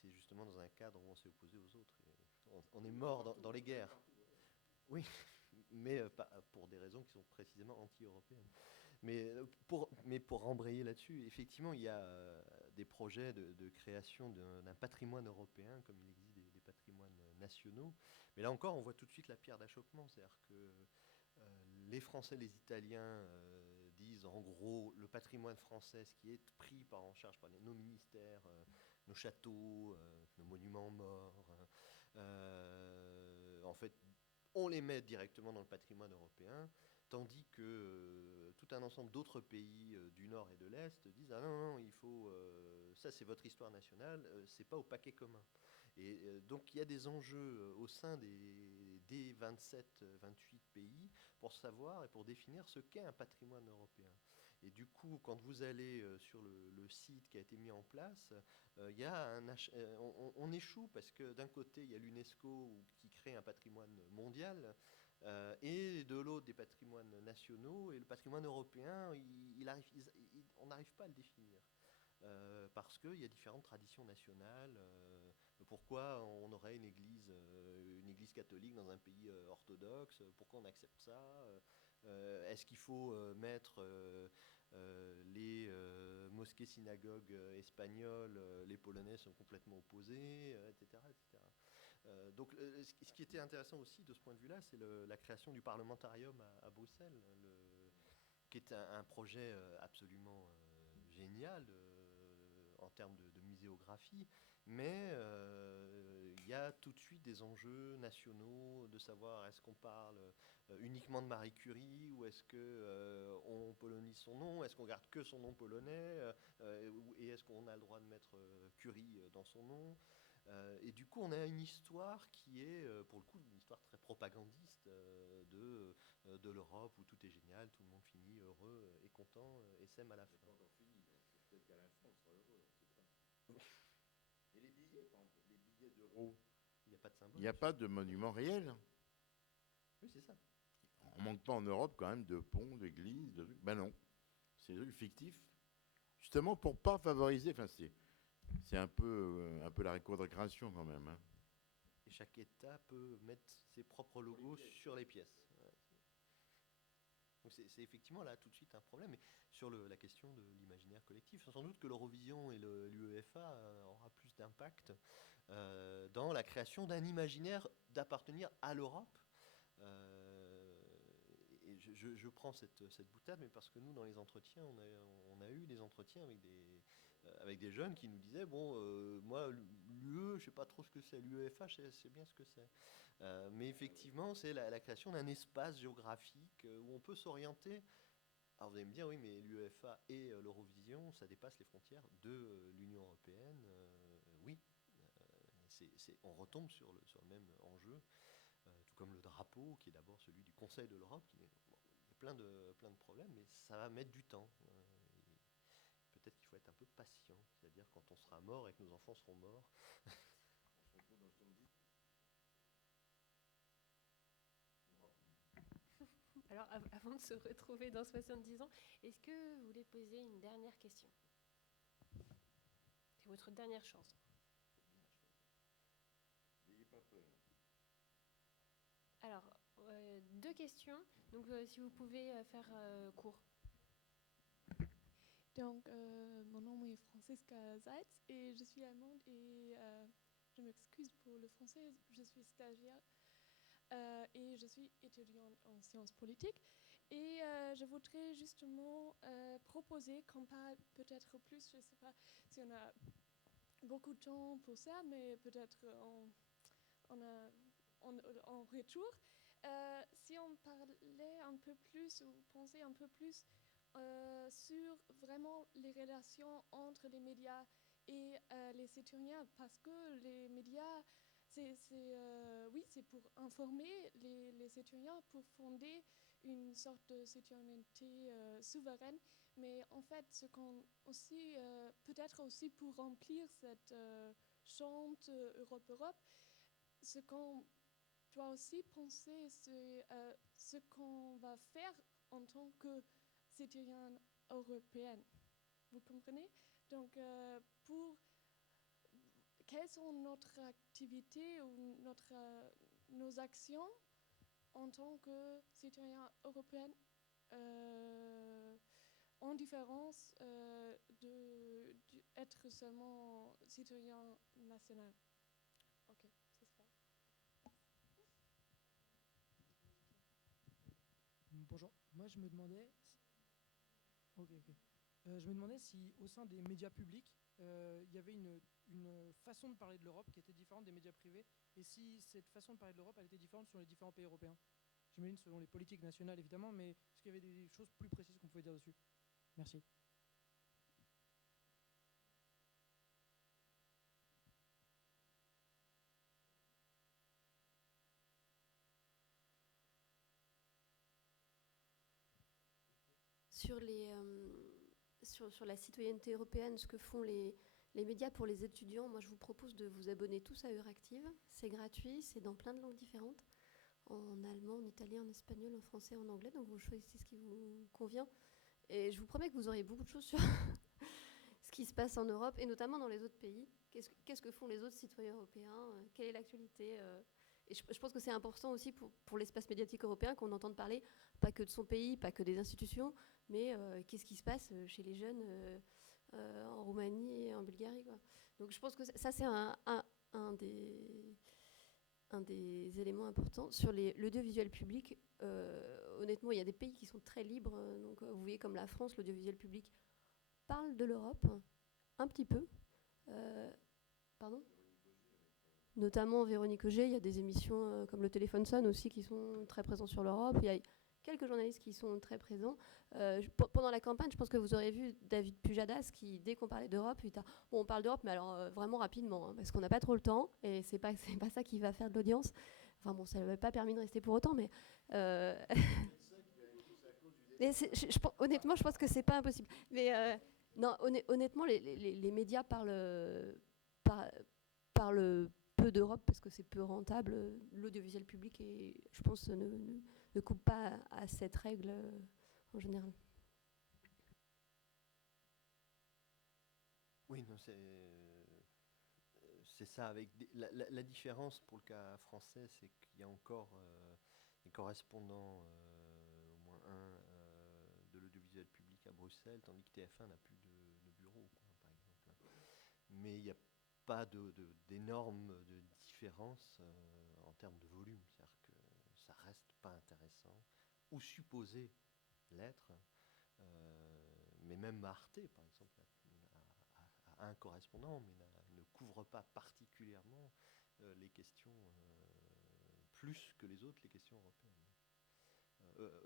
c'est justement dans un cadre où on s'est opposé aux autres. On est mort dans les guerres. Oui, mais pour des raisons qui sont précisément anti-européennes. Mais pour embrayer là-dessus, effectivement, il y a des projets de création d'un patrimoine européen, comme il existe des patrimoines nationaux. Mais là encore, on voit tout de suite la pierre d'achoppement. C'est-à-dire que les Français, les Italiens disent en gros le patrimoine français, ce qui est pris en charge par nos ministères, nos châteaux, nos monuments morts, en fait, on les met directement dans le patrimoine européen, tandis que tout un ensemble d'autres pays du Nord et de l'Est disent ah non, il faut ça c'est votre histoire nationale, c'est pas au paquet commun. Et donc il y a des enjeux au sein des 27, 28 pays pour savoir et pour définir ce qu'est un patrimoine européen. Et du coup, quand vous allez sur le site qui a été mis en place, il y a on échoue parce que d'un côté, il y a l'UNESCO qui crée un patrimoine mondial et de l'autre, des patrimoines nationaux. Et le patrimoine européen, on n'arrive pas à le définir. Parce qu'il y a différentes traditions nationales. Pourquoi on aurait une église catholique dans un pays orthodoxe? Pourquoi on accepte ça? Est-ce qu'il faut mettre les mosquées synagogues espagnoles, les Polonais sont complètement opposés, etc. etc. Donc ce qui était intéressant aussi de ce point de vue-là, c'est la création du parlementarium à Bruxelles, qui est un projet absolument génial en termes de muséographie, mais il y a tout de suite des enjeux nationaux, de savoir est-ce qu'on parle uniquement de Marie Curie, ou est-ce qu'on polonise son nom, est-ce qu'on garde que son nom polonais, et est-ce qu'on a le droit de mettre Curie dans son nom. Et du coup, on a une histoire qui est, pour le coup, une histoire très propagandiste de l'Europe, où tout est génial, tout le monde finit heureux et content et s'aime à la fin. Peut-être qu'à la fin, on sera heureux. Et les billets, par exemple, les billets d'euros, il n'y a pas de symbole. Il n'y a pas de monument réel. Oui, c'est ça. On manque pas en Europe quand même de ponts, d'églises, de trucs. Ben non, c'est des trucs fictifs. Justement pour pas favoriser. Enfin, c'est un peu la récréation quand même. Hein. Et chaque État peut mettre ses propres logos sur les pièces. Ouais. Donc c'est effectivement là tout de suite un problème. Et sur la question de l'imaginaire collectif, sans doute que l'Eurovision et l'UEFA aura plus d'impact dans la création d'un imaginaire d'appartenir à l'Europe. Et je prends cette boutade, mais parce que nous, dans les entretiens, on a eu des entretiens avec des jeunes qui nous disaient, bon, moi, l'UE, je ne sais pas trop ce que c'est, l'UEFA, je sais bien ce que c'est. Mais effectivement, c'est la création d'un espace géographique où on peut s'orienter. Alors vous allez me dire, oui, mais l'UEFA et l'Eurovision, ça dépasse les frontières de l'Union européenne. Oui, on retombe sur le même enjeu, tout comme le drapeau, qui est d'abord celui du Conseil de l'Europe, il y a plein de problèmes, mais ça va mettre du temps. Et peut-être qu'il faut être un peu patient, c'est-à-dire quand on sera mort et que nos enfants seront morts. Alors, avant de se retrouver dans 70 ans, est-ce que vous voulez poser une dernière question? C'est votre dernière chance. N'ayez pas peur. Alors, 2 questions. Donc, si vous pouvez faire court. Donc, mon nom est Franziska Seitz et je suis allemande et je m'excuse pour le français, je suis stagiaire et je suis étudiante en sciences politiques. Et je voudrais justement proposer qu'on parle peut-être plus, je ne sais pas si on a beaucoup de temps pour ça, mais peut-être en retour. Si on parlait un peu plus ou pensait un peu plus sur vraiment les relations entre les médias et les citoyens, parce que les médias, oui, c'est pour informer les citoyens, pour fonder une sorte de citoyenneté souveraine, mais en fait, ce qu'on aussi, peut-être aussi pour remplir cette chante Europe, ce qu'on doit aussi penser, c'est ce qu'on va faire en tant que citoyen européenne. Vous comprenez? Donc, quelles sont notre activité ou nos actions en tant que citoyen européen en différence d'être seulement citoyen national? Ok, c'est ça. Bonjour, moi je me demandais, je me demandais si au sein des médias publics, il y avait une façon de parler de l'Europe qui était différente des médias privés, et si cette façon de parler de l'Europe, elle était différente sur les différents pays européens. J'imagine selon les politiques nationales évidemment, mais est-ce qu'il y avait des choses plus précises qu'on pouvait dire dessus? Merci. Sur la citoyenneté européenne, ce que font les médias pour les étudiants, moi je vous propose de vous abonner tous à Euractiv. C'est gratuit, c'est dans plein de langues différentes, en allemand, en italien, en espagnol, en français, en anglais, donc vous choisissez ce qui vous convient. Et je vous promets que vous aurez beaucoup de choses sur ce qui se passe en Europe, et notamment dans les autres pays. Qu'est-ce que font les autres citoyens européens? Quelle est l'actualité? Et je pense que c'est important aussi pour l'espace médiatique européen qu'on entende parler, pas que de son pays, pas que des institutions, mais qu'est-ce qui se passe chez les jeunes en Roumanie et en Bulgarie, quoi. Donc je pense que ça, c'est un des éléments importants. Sur l'audiovisuel public, honnêtement, il y a des pays qui sont très libres. Donc vous voyez, comme la France, l'audiovisuel public parle de l'Europe, un petit peu. Pardon ? Notamment Véronique Auger, il y a des émissions comme Le Téléphone sonne aussi qui sont très présentes sur l'Europe. Il y a quelques journalistes qui sont très présents. Pendant la campagne, je pense que vous aurez vu David Pujadas qui, dès qu'on parlait d'Europe, on parle d'Europe, mais alors vraiment rapidement, hein, parce qu'on n'a pas trop le temps, et c'est pas ça qui va faire de l'audience. Enfin bon, ça ne m'a pas permis de rester pour autant, mais... mais honnêtement, je pense que c'est pas impossible. Mais non, honnêtement, les médias parlent peu d'Europe parce que c'est peu rentable. L'audiovisuel public, je pense, ne coupe pas à cette règle en général. Oui, non, c'est ça. Avec la différence pour le cas français, c'est qu'il y a encore des correspondants, au moins un, de l'audiovisuel public à Bruxelles, tandis que TF1 n'a plus de bureau, quoi, par exemple. Mais il n'y a pas d'énormes différences en termes de volume. C'est-à-dire que ça reste pas intéressant ou supposé l'être, mais même Arte, par exemple, a un correspondant, mais ne couvre pas particulièrement les questions, plus que les autres, les questions européennes.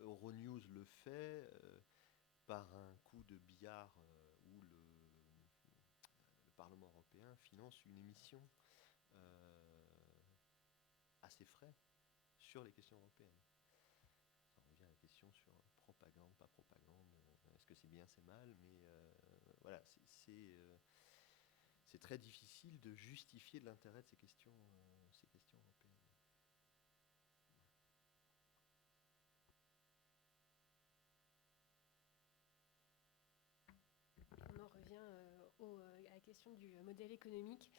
Euronews le fait par un coup de billard où le Parlement européen finance une émission à ses frais sur les questions européennes. Ça revient à la question sur propagande, pas propagande, est-ce que c'est bien, c'est mal, mais voilà, c'est très difficile de justifier de l'intérêt de ces questions européennes. On en revient à la question du modèle économique.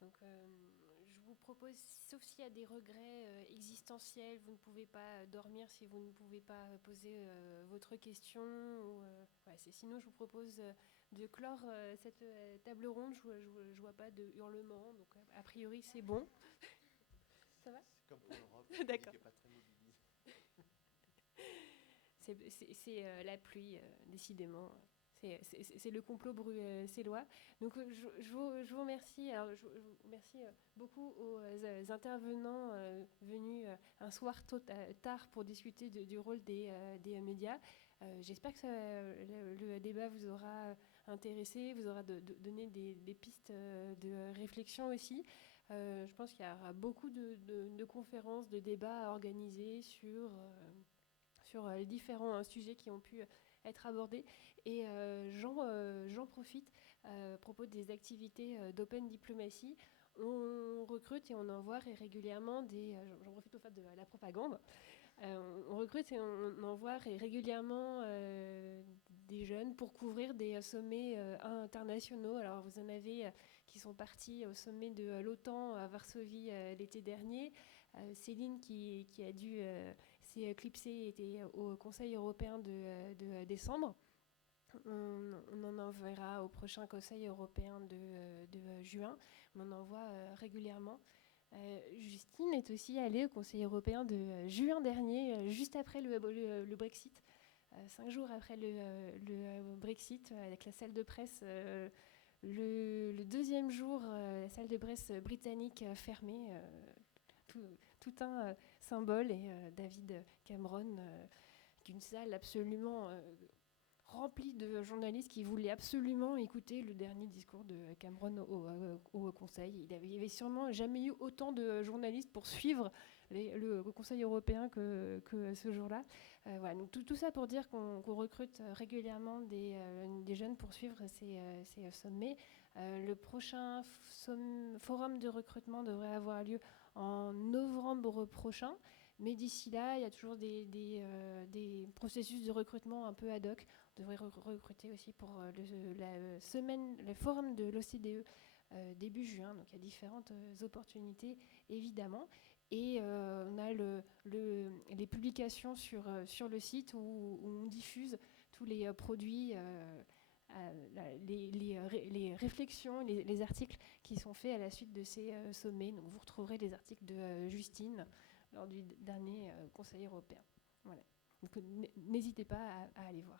Donc, je vous propose, sauf s'il y a des regrets existentiels, vous ne pouvez pas dormir si vous ne pouvez pas poser votre question. Sinon, je vous propose de clore cette table ronde. Je vois pas de hurlements, donc a priori c'est bon. Ça va ? C'est comme pour l'Europe, D'accord. qui n'est pas très mobilisé. C'est la pluie, décidément. C'est le complot bruxellois. Donc, je vous remercie. Alors, je vous remercie beaucoup aux intervenants venus un soir tard pour discuter du rôle des médias. J'espère que le débat vous aura intéressé, vous aura donné des pistes de réflexion aussi. Je pense qu'il y aura beaucoup de conférences, de débats à organiser sur les différents sujets qui ont pu être abordés. Et j'en profite à propos des activités d'Open Diplomacy. On recrute et on envoie régulièrement j'en profite au fait de la propagande. On recrute et on envoie régulièrement des jeunes pour couvrir des sommets internationaux. Alors vous en avez qui sont partis au sommet de l'OTAN à Varsovie l'été dernier. Céline qui a dû s'est éclipsée était au Conseil européen de décembre. On en enverra au prochain Conseil européen de juin. On en envoie régulièrement. Justine est aussi allée au Conseil européen de juin dernier, juste après le Brexit. 5 jours après le Brexit, avec la salle de presse, le deuxième jour, la salle de presse britannique fermée. Tout un symbole. Et David Cameron, d'une salle absolument rempli de journalistes qui voulaient absolument écouter le dernier discours de Cameron au Conseil. Il n'y avait sûrement jamais eu autant de journalistes pour suivre le Conseil européen que ce jour-là. Voilà, donc tout ça pour dire qu'on recrute régulièrement des jeunes pour suivre ces sommets. Le prochain forum de recrutement devrait avoir lieu en novembre prochain. Mais d'ici là, il y a toujours des processus de recrutement un peu ad hoc. On devrait recruter aussi pour le forum de l'OCDE début juin. Donc il y a différentes opportunités, évidemment. Et on a les publications sur le site où on diffuse tous les produits, les réflexions, les articles qui sont faits à la suite de ces sommets. Donc vous retrouverez les articles de Justine lors du dernier Conseil européen. Voilà. Donc n'hésitez pas à aller voir.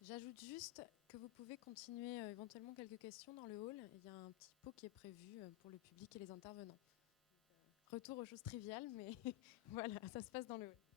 J'ajoute juste que vous pouvez continuer éventuellement quelques questions dans le hall. Il y a un petit pot qui est prévu pour le public et les intervenants. Retour aux choses triviales, mais voilà, ça se passe dans le hall.